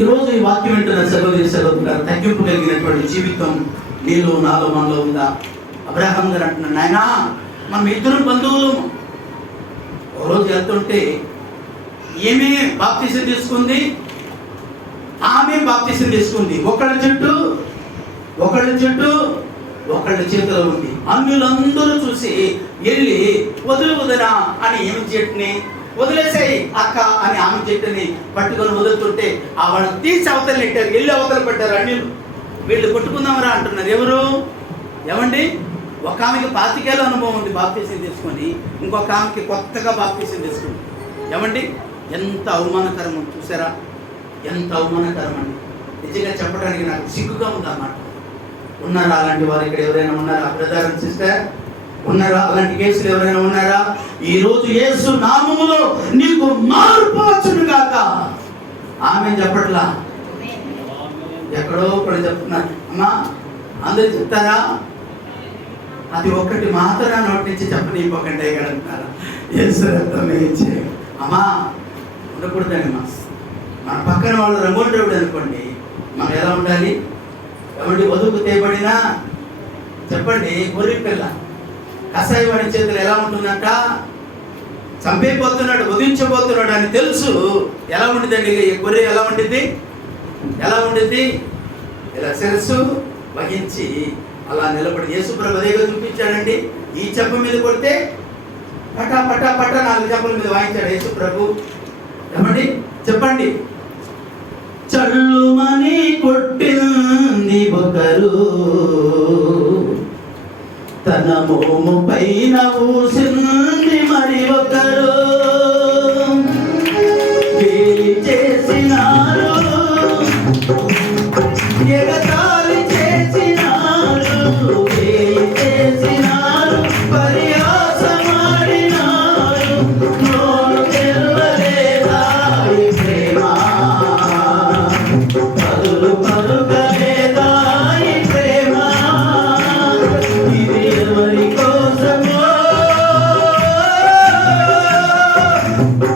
ఈరోజు ఈ వాక్యం వింటున్న సహోదరి సహోదరులారా, తగ్గింపు కలిగినటువంటి జీవితం నీలో నాలో మనలో ఉందా? అబ్రహాం గారు అంటున్నాడు, నాయనా మనం ఇద్దరు బంధువులు. ఒకరోజు వెళ్తుంటే ఏమీ బాప్తీసం తీసుకుంది, ఆమె బాప్తీసం తీసుకుంది. ఒకళ్ళ చుట్టూ ఒకళ్ళ చేతిలో ఉంది. అన్యులందరూ చూసి వెళ్ళి వదినా అని ఏమి చెట్టుని వదిలేసాయి అక్క అని ఆమె చెట్టుని పట్టుకొని వదులుతుంటే ఆ వాళ్ళని తీసి అవతల నెట్టారు, వెళ్ళి అవతల పెట్టారు అన్యులు. వీళ్ళు కొట్టుకుందామరా అంటున్నారు. ఎవరు? ఏమండి, ఒక ఆమెకి 25 ఏళ్ళ అనుభవం ఉంది బాప్తీసం తీసుకొని, ఇంకొక ఆమెకి కొత్తగా బాప్తీసం తీసుకుంది. ఏమండి, ఎంత అవమానకరం చూసారా? ఎంత అవమానకరం అండి. నిజంగా చెప్పడానికి నాకు సిగ్గుగా ఉంది అన్నమాట. ఉన్నారా అలాంటి వారు ఇక్కడ ఎవరైనా ఉన్నారా? బ్రదర్ అండ్ సిస్టర్ ఉన్నారా? అలాంటి కేసులు ఎవరైనా ఉన్నారా? ఈ రోజు యేసు నామములో నీకు మార్పు వచ్చును గాక. ఆమె చెప్పట్లా, ఎక్కడో కూడా చెప్తున్నారు. అమ్మా అందరు చెప్తారా? అది ఒక్కటి మాత్రం నోటి నుంచి చెప్పనివ్వకండి అంటున్నారా? యేసు రక్తమే ఇచ్చే అమ్మా ఉండకూడదండి. మన పక్కన వాళ్ళు రంగోద్రవుడు అనుకోండి, మనం ఎలా ఉండాలి? ఎవరి వధువుకు తేబడినా చెప్పండి, గొర్రె పిల్ల కసాయి వాడి చేతులు ఎలా ఉంటుందంట? చంపైపోతున్నాడు, వధించబోతున్నాడు అని తెలుసు. ఎలా ఉండిద్దండి గొర్రె? ఎలా ఉండిద్ది? ఇలా శిరస్సు వహించి అలా నిలబడి యేసుప్రభు అదేగా చూపించాడండి. ఈ చెప్ప మీద కొడితే పటా పటా పటా 4 చెప్పల మీద వాయించాడు యేసుప్రభు. ఏమండి చెప్పండి. చల్లుమని కొట్టింది ఒకరు, తన మోము పైన ఊసింది మరి ఒకరు. వేలి చేసినారు, ఎగతాళి చేసినారు, వేలి చేసినారు, పరిహాసమాడినారు. నోరు తెరవలేదా ఈ ప్రేమ, పదులు పలుకలేదా ఈ ప్రేమ. ఇది ఎవరి కోసమో,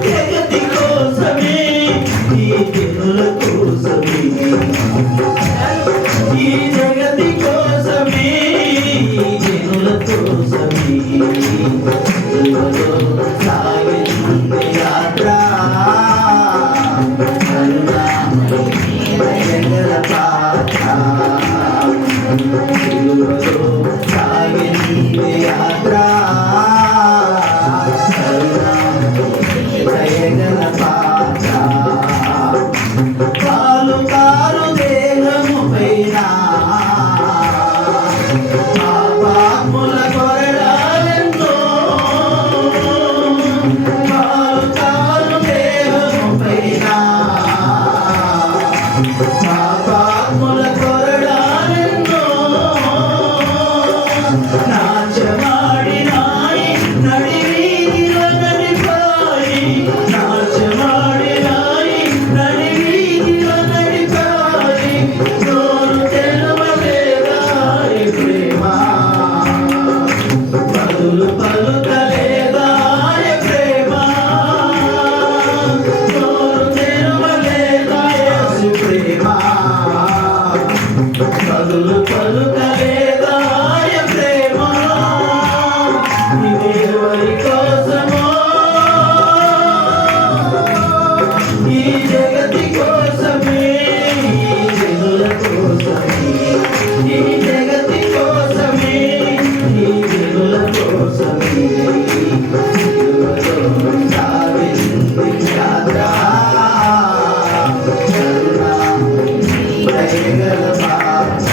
జగతి కోసమే, ఈ జనుల కోసమే, ఈ జగతి కోసమే, ఈ జనుల కోసమే. సాగింది యాత్ర, జగల పాత్ర, సాగింది యాత్ర, జగల పాత్ర. కాలు కారు దేహము పైన పాపముల కొరడాలెన్నో, కాలు కారు దేహము పైన పాపముల కొరడాలెన్నో. నాచమాడినాయి నడివీధిలో నడిపాయి, నాచమాడినాయి నడివీధిలో నడిపాయి. నోరు తెరవలేదా ఈ ప్రేమ, పదులు పలుకలేదా ఈ ప్రేమ. నోరు తెరవలేదా యేసు ప్రేమ, పదులు పలుకలేదా ఈ ప్రేమ. ఇది ఎవరి కోసమో, ఈ జగతి కోసమే, ఈ జనుల కోసమే, ఈ జగతి కోసమే, ఈ జనుల కోసమే. సాగింది యాత్ర, దయగల పాత్ర.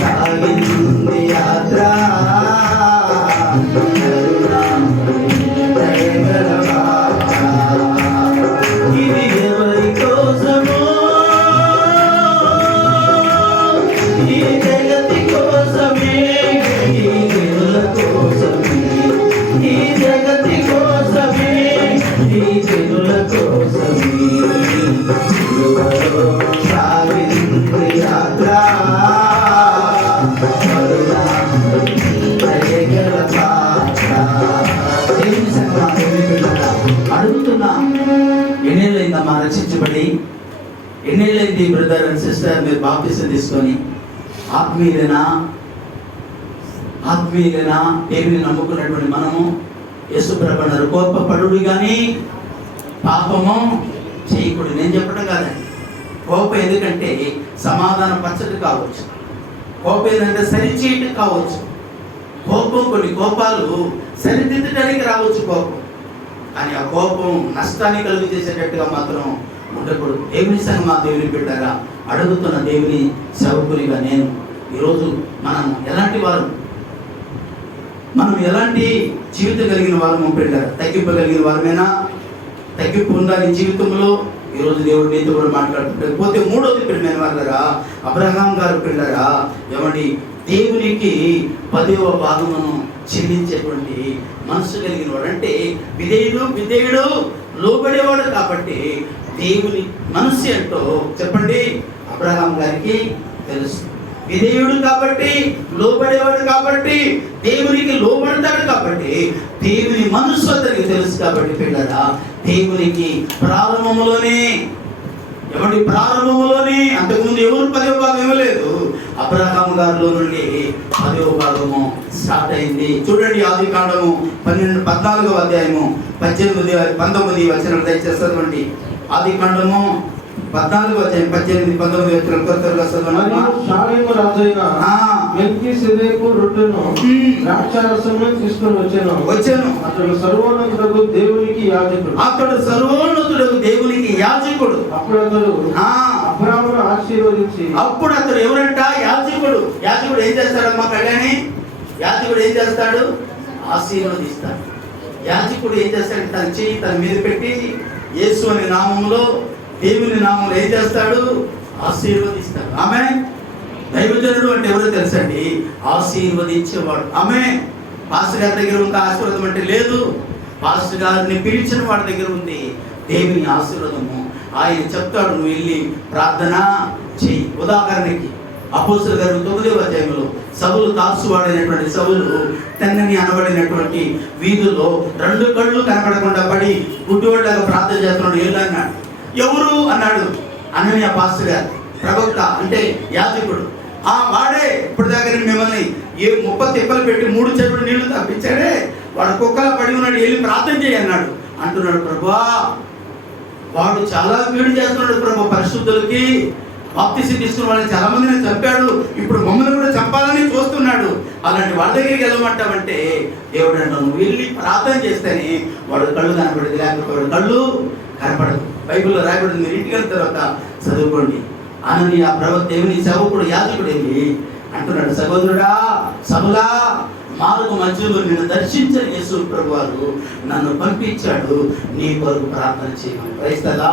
సాగింది యాత్ర, దయగల పాత్ర. ఇది ఎవరి కోసమో, ఈ జగతి కోసమే, ఈ జనుల కోసమే, ఈ జగతి కోసమే, ఈ జనుల కోసమే. సాగింది యాత్ర, దయగల పాత్ర. దేవుని సంగమా, దేవుని బిడ్డలారా, అడుగుతున్నా, ఎన్నేళ్ళు ఎన్నేళ్ళైందమ్మా రక్షించబడి? ఎన్నేళ్ళైంది బ్రదర్ అండ్ సిస్టర్ మీరు బాప్టిజం తీసుకొని? ఆత్మీయులైనా దేవుని నమ్ముకున్నటువంటి మనము యేసుప్రభు అన్నారు, కోపపడుడు కానీ పాపము చేయకూడదు. నేను చెప్పడం కాదండి. కోపం ఎందుకంటే సమాధానం పచ్చడి కావచ్చు, కోపం ఏంటంటే సరిచేయటం కావచ్చు, కోపం కొన్ని కోపాలు సరిదిద్దడానికి రావచ్చు కోపం, కానీ ఆ కోపం నష్టాన్ని కలుగు చేసేటట్టుగా మాత్రం ఉండకూడదు. దేవుని సంగమా, దేవుని బిడ్డగా అడుగుతున్న దేవుని సేవకునిగా నేను ఈరోజు మనం ఎలాంటి జీవితం కలిగిన వారము బిడ్డ? తగ్గింపగలిగిన వారమేనా? తగ్గింపు ఉండాలి జీవితంలో. ఈరోజు దేవుడు నీతో కూడా మాట్లాడుతుంటారు. పోతే మూడోది పిల్లమైన వాళ్ళరా, అబ్రహాం గారు పిల్లరా, ఏమండి, దేవునికి 10వ భాగమును చెల్లించేటువంటి మనసు కలిగిన వాడు. అంటే విధేయుడు లోబడేవాడు. కాబట్టి దేవుని మనసు ఏంటో చెప్పండి, అబ్రహాం గారికి తెలుసు. విధేయుడు కాబట్టి, లోబడేవాడు కాబట్టి, దేవునికి లోబడతాడు కాబట్టి, దేవుని మనసు అతనికి తెలుసు. కాబట్టి పిల్లరా, దేవునికి ప్రారంభంలోనే అంతకుముందు ఎవరు 10వ భాగం ఇవ్వలేదు. అబ్రహాం గారిలో నుండి 10వ భాగము స్టార్ట్ అయింది. చూడండి, ఆదికాండము 14వ అధ్యాయము 18-19 వచనాలు దయచేసి చదవండి. ఆదికాండము 14వ అధ్యాయం 18-19 వచనాలు కొత్తగా చదవండి. రాజైన మెల్కీసెదెకు రొట్టెను ద్రాక్షారసమును తీసుకొని వచ్చెను. అతడు సర్వోన్నతుడగు దేవునికి యాజకుడు. అప్పుడు అతడు ఎవరంట? యాజకుడు. యాజకుడు ఏం చేస్తాడమ్మా కళ్యాణి? యాజకుడు ఏం చేస్తాడు? ఆశీర్వదిస్తాడు. యాజకుడు ఏం చేస్తాడు? తన చెయ్యి తన మీద పెట్టి యేసు అనే నామంలో, దేవుని నామంలో ఏం చేస్తాడు? ఆశీర్వదిస్తాడు. ఆమె దైవజనుడు అంటే ఎవరో తెలుసండి? ఆశీర్వదించేవాడు. ఆమె పాస్టర్ గారి దగ్గర ఉంది ఆశీర్వాదం అంటే లేదు. పాస్టర్ గారిని పిలిచిన వాడి దగ్గర ఉంది దేవుని ఆశీర్వాదము. ఆయన చెప్తాడు, నువ్వు వెళ్ళి ప్రార్థన చెయ్యి. ఉదాహరణకి అపోస్తలుల గారు 9వ అధ్యాయంలో సౌలు, తార్సువాడైనటువంటి సౌలు తెన్నని అనబడినటువంటి వీధుల్లో 2 కళ్ళు కనపడకుండా పడి గుడ్డివాళ్ళగా ప్రార్థన చేస్తున్నాడు. అన్నాడు. ఎవరు అన్నాడు? అననీయ పాస్టర్ గారు, ప్రవక్త అంటే యాజకుడు. వాడే ఇప్పటిదాకా మిమ్మల్ని 30 తిప్పలు పెట్టి 3 చెరువులు నీళ్లు తప్పించాడే, వాడు కుక్కలా పడి ఉన్నాడు, వెళ్ళి ప్రార్థన చేయి అన్నాడు. అంటున్నాడు, ప్రభువా వాడు చాలా వేడి చేస్తున్నాడు ప్రభు, పరిశుద్ధులకి బాప్తిసం తీసుకున్న వాళ్ళని చాలా మందిని చంపాడు, ఇప్పుడు మమ్మల్ని కూడా చంపాలని చూస్తున్నాడు. అలాంటి వాళ్ళ దగ్గరికి వెళ్ళమంటామంటే దేవుడు అంటావు, నువ్వు వెళ్ళి ప్రార్థన చేస్తేనే వాడు కళ్ళు కనపడదు, లేకపోతే వాడు కళ్ళు కనపడదు. బైబిల్లో రాయబడింది, మీరు ఇంటికి వెళ్ళిన తర్వాత చదువుకోండి. అననీయ ప్రవక్త దేవుని సేవకుడు యాజకుడు వెళ్ళి అంటున్నాడు, సహోదరుడా సబులా, మార్గ మధ్యలో నిన్ను దర్శించిన యేసు ప్రభు వారు నన్ను పంపించాడు నీ కొరకు ప్రార్థన చేయమని. క్రైస్తలా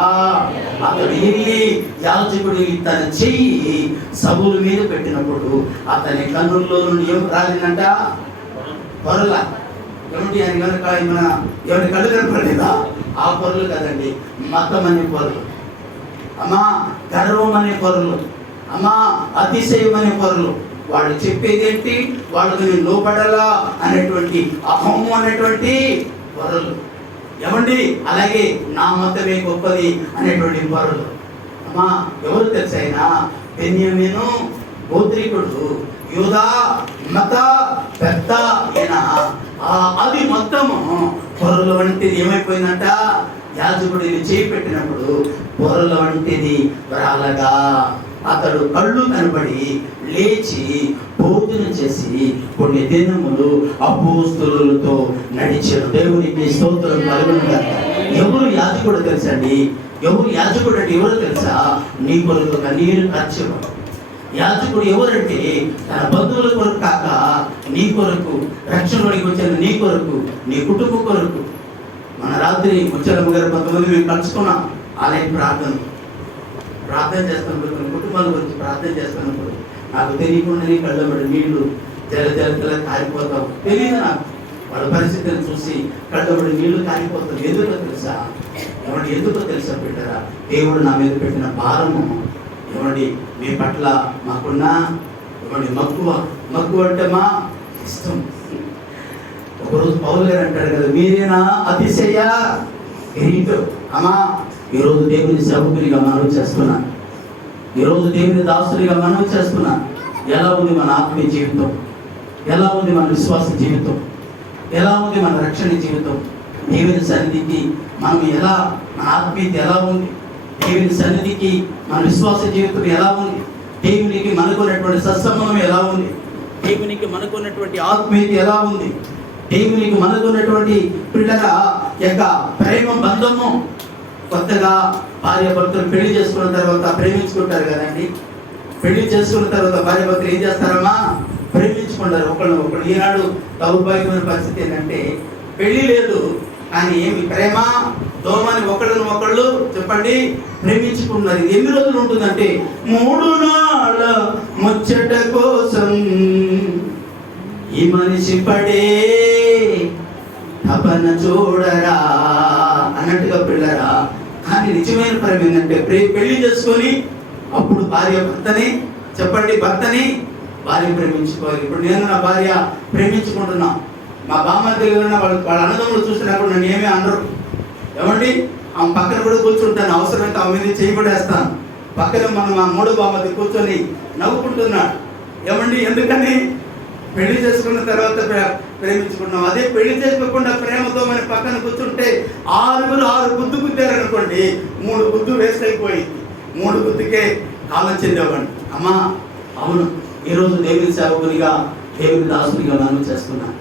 అతడు వెళ్ళి యాజకుడు తన చెయ్యి సబుల మీద పెట్టినప్పుడు అతని కన్నుల్లో నుండి ఏం రాలిందంట? పొరల. ఏమిటి అని ఎవరి కళ్ళు కనపడలేదా? ఆ పొరలు కదండి, మతం అనే పొరలు, అమ్మా గర్వం అనే పొరలు, అమ్మా అతిశయం అనే పొరలు. వాళ్ళు చెప్పేది ఏంటి? వాళ్ళకి నేను లోపడాలా అనేటువంటి అహం అనేటువంటి పొరలు. ఏమండి, అలాగే నా మతమే గొప్పది అనేటువంటి పొరలు. అమ్మా ఎవరు తెలుసు? ఆయన బెన్యామీను గోత్రీకుడు, యూదా మత పెద్ద ఈయన. అది మొత్తము పొరల వంటిది ఏమైపోయిందంట? యాజకుడు చేయి పెట్టినప్పుడు పొరల వంటిది రాలగా అతడు కళ్ళు కనబడి లేచి భోజనం చేసి కొన్ని దినములు అపోస్తలులతో నడిచాడు. దేవునికి స్తోత్రం కలుగునుగా. ఎవరు యాజకుడు తెలుసండి? ఎవరు యాజకుడు అంటే ఎవరు తెలుసా? నీ కొరకు కన్నీరు కార్చేవాడు. యాజకుడు ఎవరంటే తన బంధువుల కొరకు కాక నీ కొరకు, రక్షణలోనికి వచ్చిన నీ కొరకు, నీ కుటుంబం కొరకు. మన రాత్రి ముచ్చలమ్మ గారు 10 మేము కలుసుకున్నాం. ఆలయ ప్రార్థన చేస్తున్నప్పుడు కొన్ని కుటుంబాల గురించి ప్రార్థన చేస్తున్నప్పుడు నాకు తెలియకుండానే కళ్ళబడి నీళ్లు జల కారిపోతాం. తెలియదు నాకు వాళ్ళ పరిస్థితిని చూసి కళ్ళబడి నీళ్లు కారిపోతాం. ఎందుకో తెలుసా? ఏమండి, ఎందుకో తెలుసా బిడ్డరా? దేవుడు నా మీద పెట్టిన భారము. ఏమండి, మీ పట్ల మాకున్న ఏమండి మక్కువ అంటే మా ఇష్టం. ఒకరోజు పౌలు గారు అంటాడు కదా, మీరేనా అతిశయ కిరీటం. అమ్మా ఈరోజు దేవుని సేవకునిగా మనవి చేస్తున్నా, ఈరోజు దేవుని దాసునిగా మనవి చేస్తున్నా. ఎలా ఉంది మన ఆత్మీయ జీవితం? ఎలా ఉంది మన విశ్వాస జీవితం? ఎలా ఉంది మన రక్షణ జీవితం? దేవుని సన్నిధికి మనం ఎలా, మన ఆత్మీయత ఎలా ఉంది? దేవుని సన్నిధికి మన విశ్వాస జీవితం ఎలా ఉంది? దేవునికి మనకున్నటువంటి సత్సంబంధం ఎలా ఉంది? దేవునికి మనకున్నటువంటి ఆత్మీయత ఎలా ఉంది? దేవునికి మనకున్నటువంటి పిల్లల యొక్క ప్రేమ బంధము. కొత్తగా భార్య భర్తలు పెళ్లి చేసుకున్న తర్వాత ప్రేమించుకుంటారు కదండి. పెళ్లి చేసుకున్న తర్వాత భార్య భర్తలు ఏం చేస్తారమ్మా? ప్రేమించుకుంటారు ఒకళ్ళు. ఈనాడు దౌర్భాగ్యమైన పరిస్థితి ఏంటంటే పెళ్లి లేదు కానీ ఏమి ప్రేమ దోమని ఒకళ్ళు చెప్పండి ప్రేమించుకున్నారు. ఇది ఎన్ని రోజులు ఉంటుందంటే 3 నాళ్ళ ముచ్చట కోసం ఈ మనిషి పడే తపన చూడరా అన్నట్టుగా పిల్లరా. కానీ నిజమైన ప్రేమ ఏంటంటే పెళ్లి చేసుకొని అప్పుడు భార్య భర్తని చెప్పండి, భర్తని భార్య ప్రేమించుకోవాలి. ఇప్పుడు నేను నా భార్య ప్రేమించుకుంటున్నా, మా బామ్మ దగ్గర వాళ్ళ అన్నదమ్ములు చూసినప్పుడు నన్ను ఏమీ అనరు. ఏమండి ఆమె పక్కన కూడా కూర్చుంటాను, అవసరమైతే ఆమె మీద చేయబడేస్తాను. పక్కన మా 3వ బామ్మది కూర్చొని నవ్వుకుంటున్నాడు. ఏమండి ఎందుకని? పెళ్లి చేసుకున్న తర్వాత ప్రేమించుకున్నాం. అదే పెళ్లి చేసుకోకుండా ప్రేమతో మన పక్కన కూర్చుంటే 6 గుద్దు గుద్దారనుకోండి, 3 గుద్దు వేస్ట్ అయిపోయింది. 3 గుద్దుకే కాలం చెందేవాడిని. అమ్మా అవును, ఈరోజు దేవుని సేవకునిగా దేవుని దాసునిగా మనం చేస్తున్నాను.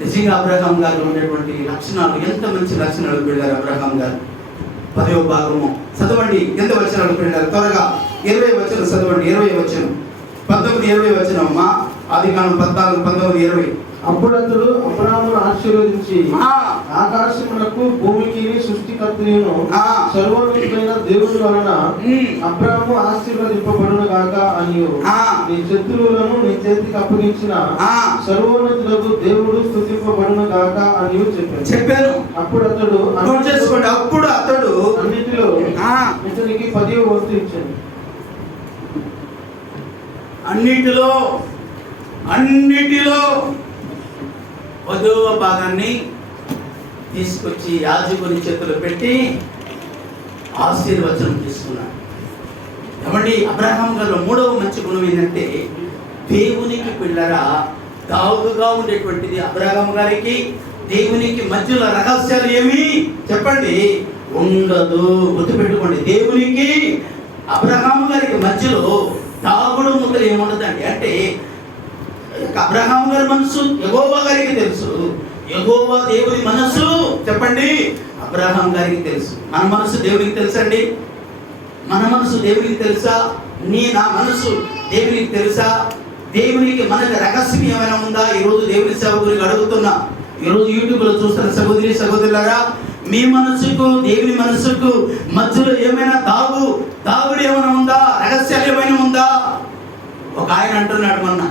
నిజంగా అబ్రహాం గారు ఉండేటువంటి లక్షణాలు ఎంత మంచి లక్షణాలు పెళ్ళారు అబ్రహాం గారు. 10వ భాగము చదవండి. ఎంత వచనాలు పెళ్ళారు? త్వరగా 20 వచనం చదవండి. 20 వచనం 19, 20 వచనం అమ్మా. ఆదికాండం 14, 19, 20. అప్పుడు అతడు అబ్రాహామును ఆశీర్వదించి ఆకాశమునకు భూమికి సృష్టికర్తయును సర్వోన్నతుడైన దేవుని వలన అబ్రాహాము ఆశీర్వదింపబడును గాక అనియు నీ శత్రువులను నీ చేతికి అప్పగించిన సర్వోన్నతులకు దేవుడు స్తుతింపబడును గాక అనియు చెప్పాను. అప్పుడు అతడు అన్నిటిలో ఇతనికి 10వ వంతు ఇచ్చాను. అన్నిటిలో 10వ భాగాన్ని తీసుకొచ్చి యాజకుని చేతులు పెట్టి ఆశీర్వచనం తీసుకున్నాడు. ఏమండి అబ్రహాం గారిలో 3వ మంచి గుణం ఏంటంటే దేవునికి పిల్లరా దావుగా ఉండేటువంటిది. అబ్రహాం గారికి దేవునికి మధ్యలో రహస్యాలు ఏమి చెప్పండి ఉండదు. గుర్తుపెట్టుకోండి, దేవునికి అబ్రహాం గారికి మధ్యలో దాగుడు ముద్దలు ఏముండదండి. అంటే అబ్రహాం గారి మనసు యెహోవా గారికి తెలుసు, యెహోవా దేవుని మనసు చెప్పండి అబ్రహాం గారికి తెలుసు. మన మనసు దేవునికి తెలుసండి? మన మనసు దేవునికి తెలుసా? నా మనసు దేవునికి తెలుసా? దేవునికి మనకు రహస్యం ఏమైనా ఉందా? ఈరోజు దేవుని సేవకునికి అడుగుతున్నా. ఈరోజు యూట్యూబ్లో చూస్తున్న సహోదరి సహోదరులారా, మీ మనసుకు దేవుని మనసుకు మధ్యలో ఏమైనా దాగుడు ఏమైనా ఉందా? రహస్యాలు ఏమైనా ఉందా? ఒక ఆయన అంటున్నాడు, మొన్న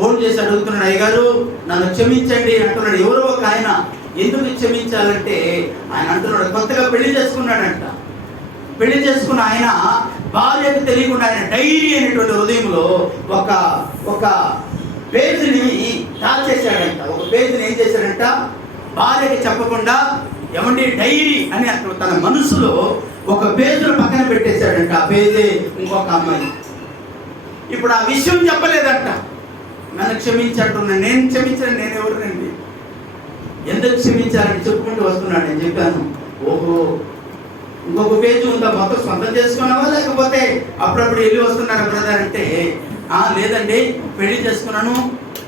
ఫోన్ చేసి అడుగుతున్నాడు, అయ్యగారు నన్ను క్షమించండి అంటున్నాడు. ఎవరో ఒక ఆయన. ఎందుకు క్షమించాలంటే ఆయన అంటున్నాడు, కొత్తగా పెళ్లి చేసుకున్నాడంట. పెళ్లి చేసుకున్న ఆయన భార్యకు తెలియకుండా ఆయన డైరీ అనేటువంటి హృదయంలో ఒక పేజీని దాచేశాడంట. ఒక పేజీని ఏం చేశాడంట? భార్యకి చెప్పకుండా ఏమండి డైరీ అని అక్కడ తన మనసులో ఒక పేజీలో పక్కన పెట్టేశాడంట. ఆ పేజీ ఇంకొక అమ్మాయి. ఇప్పుడు ఆ విషయం చెప్పలేదంట. నన్ను క్షమించట్టున్నా. నేను క్షమించాను, నేను ఎవరినండి? ఎందుకు క్షమించాలని చెప్పుకుంటూ వస్తున్నాడు. నేను చెప్పాను, ఓహో ఇంకొక పేజీ ఉందా, మొత్తం సొంతం చేసుకున్నావా లేకపోతే అప్పుడప్పుడు వెళ్ళి వస్తున్నారా బ్రదర్ అంటే, లేదండి పెళ్లి చేసుకున్నాను,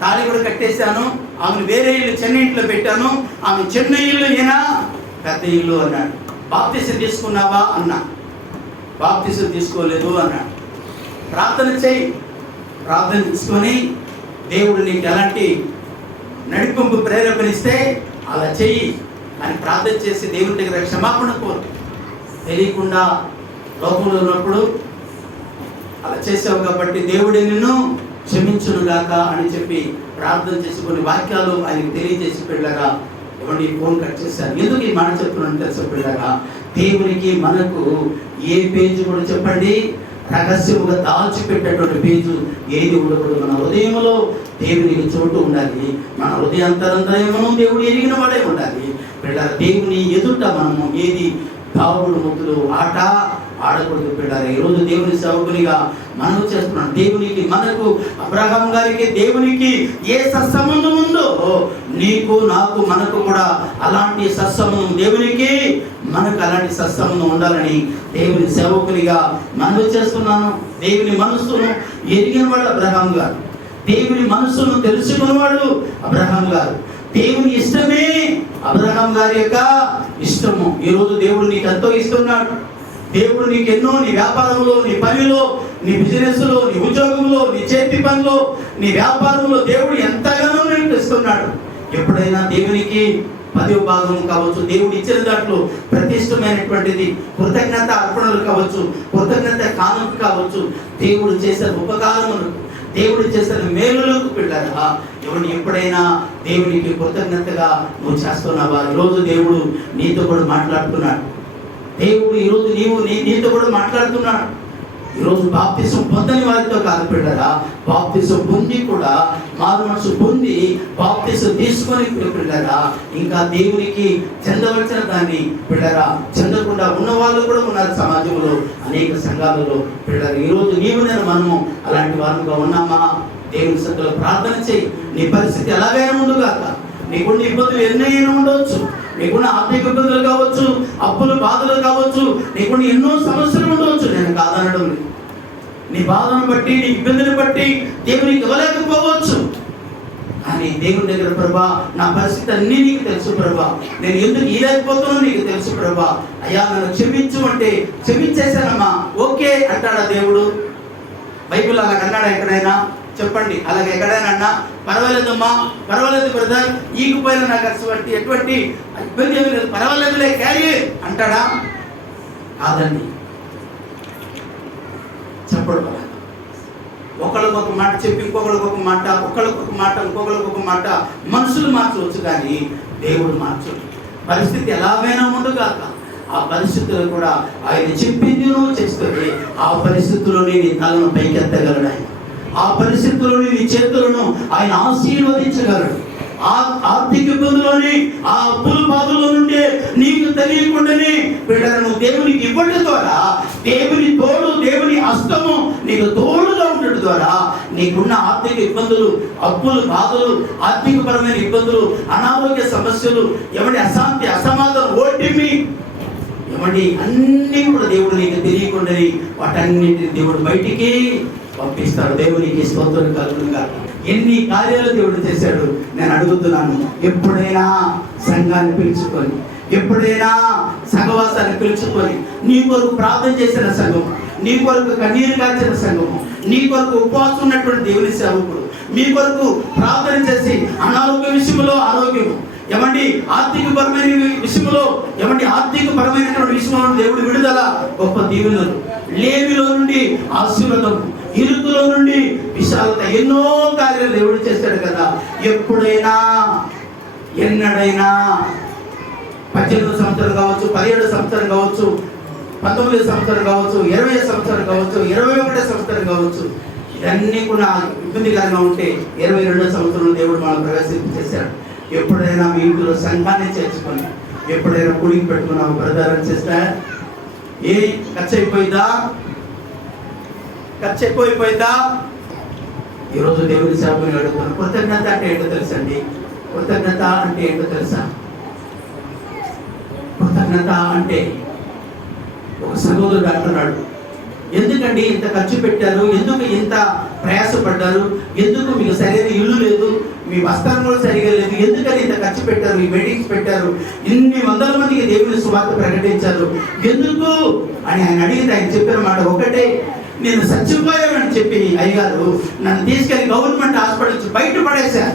తాళి కూడా కట్టేశాను, ఆమెను వేరే ఇల్లు చెన్నై ఇంట్లో పెట్టాను, ఆమె చెన్నై ఇల్లు ఈయన పెద్ద ఇల్లు అన్నాడు. బాప్తిసం తీసుకున్నావా అన్నా. బాప్తిసం తీసుకోలేదు అన్నాడు. ప్రార్థన చేయి, ప్రార్థన తీసుకొని దేవుడు నీకు ఎలాంటి నడిపింపు ప్రేరేపణిస్తే అలా చెయ్యి అని ప్రార్థన చేసి దేవుని దగ్గర క్షమాపణ కోరు. తెలియకుండా లోకంలో ఉన్నప్పుడు అలా చేసావు కాబట్టి దేవుడే నిన్ను క్షమించునుగాక అని చెప్పి ప్రార్థన చేసి కొన్ని వాక్యాలు ఆయనకు తెలియజేసి పిల్లగా ఇవ్వండి. ఫోన్ కట్ చేశారు. ఎందుకు ఈ మాట చెప్తున్నాను తెలుసా పిల్లగా? దేవునికి మనకు ఏ పేజీ కూడా చెప్పండి రహస్యముగా దాచిపెట్టేటువంటి పేజు ఏది ఉండకూడదు. మన హృదయంలో దేవునికి చోటు ఉండాలి. మన హృదయాంతరంలో దేవుడు ఎరిగిన వాడే ఉండాలి. పిల్లలు దేవుని ఎదుట మనము ఏది దావుడు ముద్దులు ఆట ఆడకూడదు. పిల్లలు ఈరోజు దేవుని సేవకునిగా మనము చేస్తున్నాం. దేవునికి మనకు అబ్రహాం గారికి దేవునికి ఏ సత్సంబంధం ఉందో నీకు నాకు మనకు కూడా అలాంటి సత్సంబంధం, దేవునికి మనకు అలాంటి సత్సంబంధం ఉండాలని దేవుని సేవకునిగా మనము చేస్తున్నాను. దేవుని మనస్సును ఎరిగిన వాడు అబ్రహాం గారు, దేవుని మనస్సును తెలుసుకున్నవాడు అబ్రహాం గారు, దేవుని ఇష్టమే అబ్రహాం గారి యొక్క ఇష్టము. ఈరోజు దేవుడు నీకు ఎంతో ఇస్తున్నాడు. దేవుడు నీకు ఎన్నో, నీ వ్యాపారంలో, నీ పనిలో, నీ బిజినెస్లో, నీ ఉద్యోగంలో, నీ చేతి పనిలో, నీ వ్యాపారంలో దేవుడు ఎంతగానో నీకు ఇస్తున్నాడు. ఎప్పుడైనా దేవునికి 10వ భాగం కావచ్చు, దేవుడు ఇచ్చిన దాంట్లో ప్రతిష్టమైనటువంటిది కృతజ్ఞత అర్పణలు కావచ్చు, కృతజ్ఞత కానుక కావచ్చు, దేవుడు చేసిన ఉపకారములకు, దేవుడు చేసిన మేలులకు పిల్లరా ఎవరిని ఎప్పుడైనా దేవునికి కృతజ్ఞతగా నువ్వు చేస్తున్నావా? ఈరోజు దేవుడు నీతో కూడా మాట్లాడుతున్నాడు. దేవుడు ఈరోజు నీతో కూడా మాట్లాడుతున్నాడు. ఈరోజు బాప్తిసం పొందని వారితో కాదు పిల్లరా, బాప్తిసం పొంది కూడా మారు మనసు పొంది బాప్తిసం తీసుకొని పిల్లరా ఇంకా దేవునికి చెందవలసిన దాన్ని పిల్లరా చెందకుండా ఉన్న వాళ్ళు కూడా ఉన్నారు సమాజంలో, అనేక సంఘాలలో. పిల్లలు ఈరోజు నీవు నేను మనము అలాంటి వారుగా ఉన్నామా? దేవుని సన్నిధిలో ప్రార్థన చేయి. నీ పరిస్థితి ఎలాగైనా ఉండుగాక. నీకున్న ఇబ్బందులు ఎన్నైనా ఉండవచ్చు, నీకున్న ఆర్థిక ఇబ్బందులు కావచ్చు, అప్పులు బాధలు కావచ్చు, నీకున్న ఎన్నో సమస్యలు ఉండవచ్చు. నేను కాదనడం లేదు. నీ బాధను బట్టి, నీ ఇబ్బందిని బట్టి దేవునికి ఇవ్వలేకపోవచ్చు. కానీ దేవుని దగ్గర ప్రభా నా పరిస్థితి అన్నీ నీకు తెలుసు ప్రభా, నేను ఎందుకు ఇవ్వలేకపోతున్నానో నీకు తెలుసు ప్రభా, అయ్యా నన్ను క్షమించు అంటే క్షమించేశానమ్మా ఓకే అంటాడా దేవుడు? బైబిల్ అలాగ అన్నాడా ఎక్కడైనా? చెప్పండి, అలాగే ఎక్కడైనా అన్నా పర్వాలేదమ్మా, పర్వాలేదు బ్రదర్, ఈగిపోయిన నాకు అటువంటి ఎటువంటి ఇబ్బంది ఏమి లేదు, పర్వాలేదులే క్యారీ అంటాడా? కాదండి, చెప్పడు. ఒకళ్ళకి ఒక మాట చెప్పి ఇంకొకరికి ఒక మాట, ఒకళ్ళకి ఒక మాట ఇంకొకరికి ఒక మాట, మనుషులు మార్చవచ్చు కానీ దేవుడు మార్చడు. పరిస్థితి ఎలాగైనా ఉండగాక ఆ పరిస్థితులు కూడా ఆయన చెప్పింది నువ్వు చేస్తుంది. ఆ పరిస్థితుల్లోనే నీ తలను పైకెత్తగలడు ఆయన. ఆ పరిస్థితుల్లోని నీ చేతులను ఆయన ఆశీర్వదించగలడు. ఆ ఆర్థిక ఇబ్బందులోని, ఆ అప్పుల బాధలో నుండి నీకు తెలియకుండానే బిడ్డలను దేవునికి ఇవ్వడం ద్వారా దేవుని తోడు, దేవుని హస్తము నీకు తోడుగా ఉండడం ద్వారా నీకున్న ఆర్థిక ఇబ్బందులు, అప్పులు, బాధలు, ఆర్థికపరమైన ఇబ్బందులు, అనారోగ్య సమస్యలు, ఎవరి అశాంతి, అసమాధానం, ఓటిమి, ఎవరి అన్నీ కూడా దేవుడు నీకు తెలియకుండానే వాటన్నిటిని దేవుడు బయటికి పంపిస్తాడు. దేవునికి స్తోత్రం కలుగునుగా. ఎన్ని కార్యాలు దేవుడు చేశాడు. నేను అడుగుతున్నాను, ఎప్పుడైనా సంఘాన్ని పిలుచుకొని, ఎప్పుడైనా సహవాసాన్ని పిలుచుకొని నీ కొరకు ప్రార్థన చేసిన సంఘం, నీ కొరకు కన్నీరు కాల్చిన సంఘము, నీ కొరకు ఉపవాసం ఉన్నటువంటి దేవుని సేవకుడు, మీ కొరకు ప్రార్థన చేసి అనారోగ్య విషయంలో ఆరోగ్యము, ఏమండి ఆర్థికపరమైన విషయంలో, ఏమండి ఆర్థికపరమైనటువంటి విషయంలో దేవుడు విడుదల, గొప్ప దీవెనలు, లేమిలో నుండి ఆశీర్వాదం, ఇరుకులో నుండి విశాలత, ఎన్నో కార్యాలు దేవుడు చేశాడు కదా. ఎప్పుడైనా ఎన్నడైనా 18 సంవత్సరం కావచ్చు, 17 సంవత్సరం కావచ్చు, 19 సంవత్సరం కావచ్చు, 20 సంవత్సరం కావచ్చు, 21 సంవత్సరం కావచ్చు, ఇవన్నీ కూడా ఇబ్బందికరంగా ఉంటే 22 సంవత్సరంలో దేవుడు మనం ప్రవేశించేశాడు. ఎప్పుడైనా మీ ఇంట్లో సంఘాన్ని చేర్చుకొని ఎప్పుడైనా కుడికి పెట్టుకున్నాము బ్రదర్ అని చేస్తా ఏ ఖర్చు అయిపోయిందా? ఖర్చు ఎక్కువైపోయిందా? ఈరోజు దేవుని సేవకుని అడుగుతాను, కృతజ్ఞత అంటే ఏంటో తెలుసండి? కృతజ్ఞత అంటే ఏంటో తెలుసా? కృతజ్ఞత అంటే ఒక సహోదరుడు అంటున్నాడు, ఎందుకండి ఇంత ఖర్చు పెట్టారు, ఎందుకు ఇంత ప్రయాసపడ్డారు, ఎందుకు మీకు సరైన ఇల్లు లేదు, మీ వస్త్రం కూడా సరిగా లేదు, ఎందుకని ఇంత ఖర్చు పెట్టారు, ఈ వెడ్డింగ్స్ పెట్టారు, ఇన్ని వందల మందికి దేవుని సువార్త ప్రకటించారు ఎందుకు అని ఆయన అడిగితే ఆయన చెప్పిన మాట ఒకటే, నేను చచ్చిపోయానని చెప్పి అయ్యగారు నన్ను తీసుకెళ్లి గవర్నమెంట్ హాస్పిటల్ నుంచి బయట పడేశారు.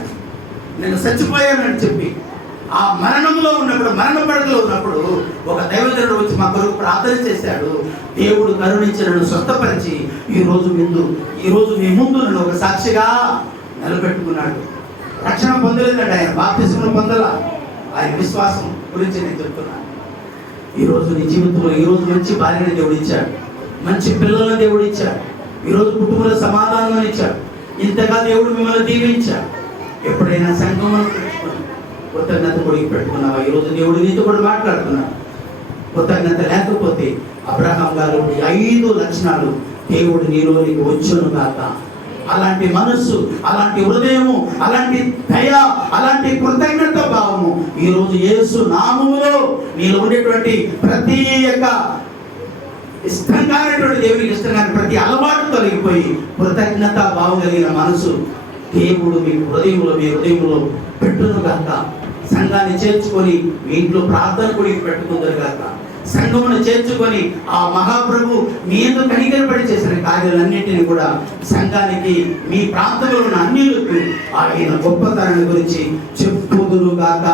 నేను చచ్చిపోయానని చెప్పి ఆ మరణంలో ఉన్నప్పుడు, మరణ పడకలో ఉన్నప్పుడు ఒక దైవజనుడు వచ్చి మా కొరకు ప్రార్థన చేశాడు. దేవుడు కరుణించి నన్ను స్వస్థపరిచి ఈరోజు మీ ముందు నన్ను ఒక సాక్షిగా నిలబెట్టుకున్నాడు. రక్షణ పొందలేదండి ఆయన, బాప్తిస్మం పొందలా. ఆయన విశ్వాసం గురించి నేను చెప్తున్నాను. ఈరోజు నీ జీవితంలో ఈరోజు మంచి భార్యని దేవుడు ఇచ్చాడు, మంచి పిల్లలను దేవుడు ఇచ్చాడు, ఈరోజు కుటుంబంలో సమాధానం ఇచ్చాడు, ఇంతగా దేవుడు మిమ్మల్ని దీవించాడు. ఎప్పుడైనా సంఘమును పెట్టుకుని కృతజ్ఞత కొడికి పెట్టుకున్నావా? ఈరోజు దేవుడు నీతో కూడా మాట్లాడుతున్నాడు. కృతజ్ఞత లేకపోతే అబ్రహాం గారు 5 లక్షణాలు దేవుడు నీలోనికి వచ్చును గాక. అలాంటి మనస్సు, అలాంటి హృదయము, అలాంటి దయ, అలాంటి కృతజ్ఞత భావము ఈరోజు యేసు నామములో నీలో ఉండేటువంటి ప్రతి యొక్క ఇష్టంగా దేవునికి ఇష్టంగా ప్రతి అలవాటు తొలగిపోయి కృతజ్ఞత భావం కలిగిన మనసు దేవుడు మీ హృదయంలో పెట్టును గాక. సంఘాన్ని చేర్చుకొని మీ ఇంట్లో ప్రార్థన కూడా పెట్టుకుందరు గాక. సంఘమును చేర్చుకొని ఆ మహాప్రభు మీ ఎందుకు కనికరపడి చేసిన కార్యాలన్నింటినీ కూడా సంఘానికి, మీ ప్రాంతంలో ఉన్న అన్యులకు ఆయన గొప్పతనాన్ని గురించి చెప్పుదురు గాక.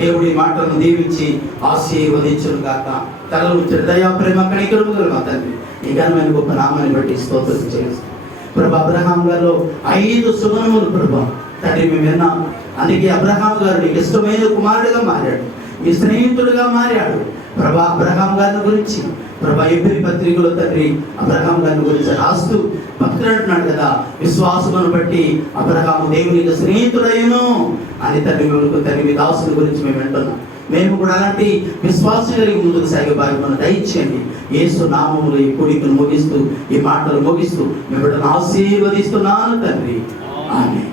దేవుడి మాటలను దీవించి ఆశీర్వదించును గాక. తలలు దయా ప్రేమ కనికరములు మా తండ్రి ఈ ఘనమైన గొప్ప నామాన్ని బట్టి స్తోత్రం చేస్తాం ప్రభా. అబ్రహాం గారు 5 సుగుణములు ప్రభా తండ్రి మేము విన్నాం. అందుకే అబ్రహాం గారు నీకు ఇష్టమైన కుమారుడిగా మారాడు, మీ స్నేహితుడిగా మారాడు ప్రభా. అబ్రహాం గారి గురించి ప్రభా ఎబ్రీ పత్రికలో తండ్రి అబ్రహాం గారి గురించి రాస్తూ భక్తుడు అంటున్నాడు కదా, విశ్వాసమును బట్టి అబ్రహాము దేవునికి స్నేహితుడయ్యను అని తండ్రి మేము తండ్రి మీ దాసుని గురించి మేము వింటున్నాం. మేము కూడా అలాంటి విశ్వాసం కలిగి ముందుకు సాగే భాగ్యం దయచేయండి. యేసు నామములో ఈ కూడికను ముగిస్తూ, ఈ మాటలు ముగిస్తూ మేము ఆశీర్వదిస్తున్నాను తండ్రి. ఆమేన్.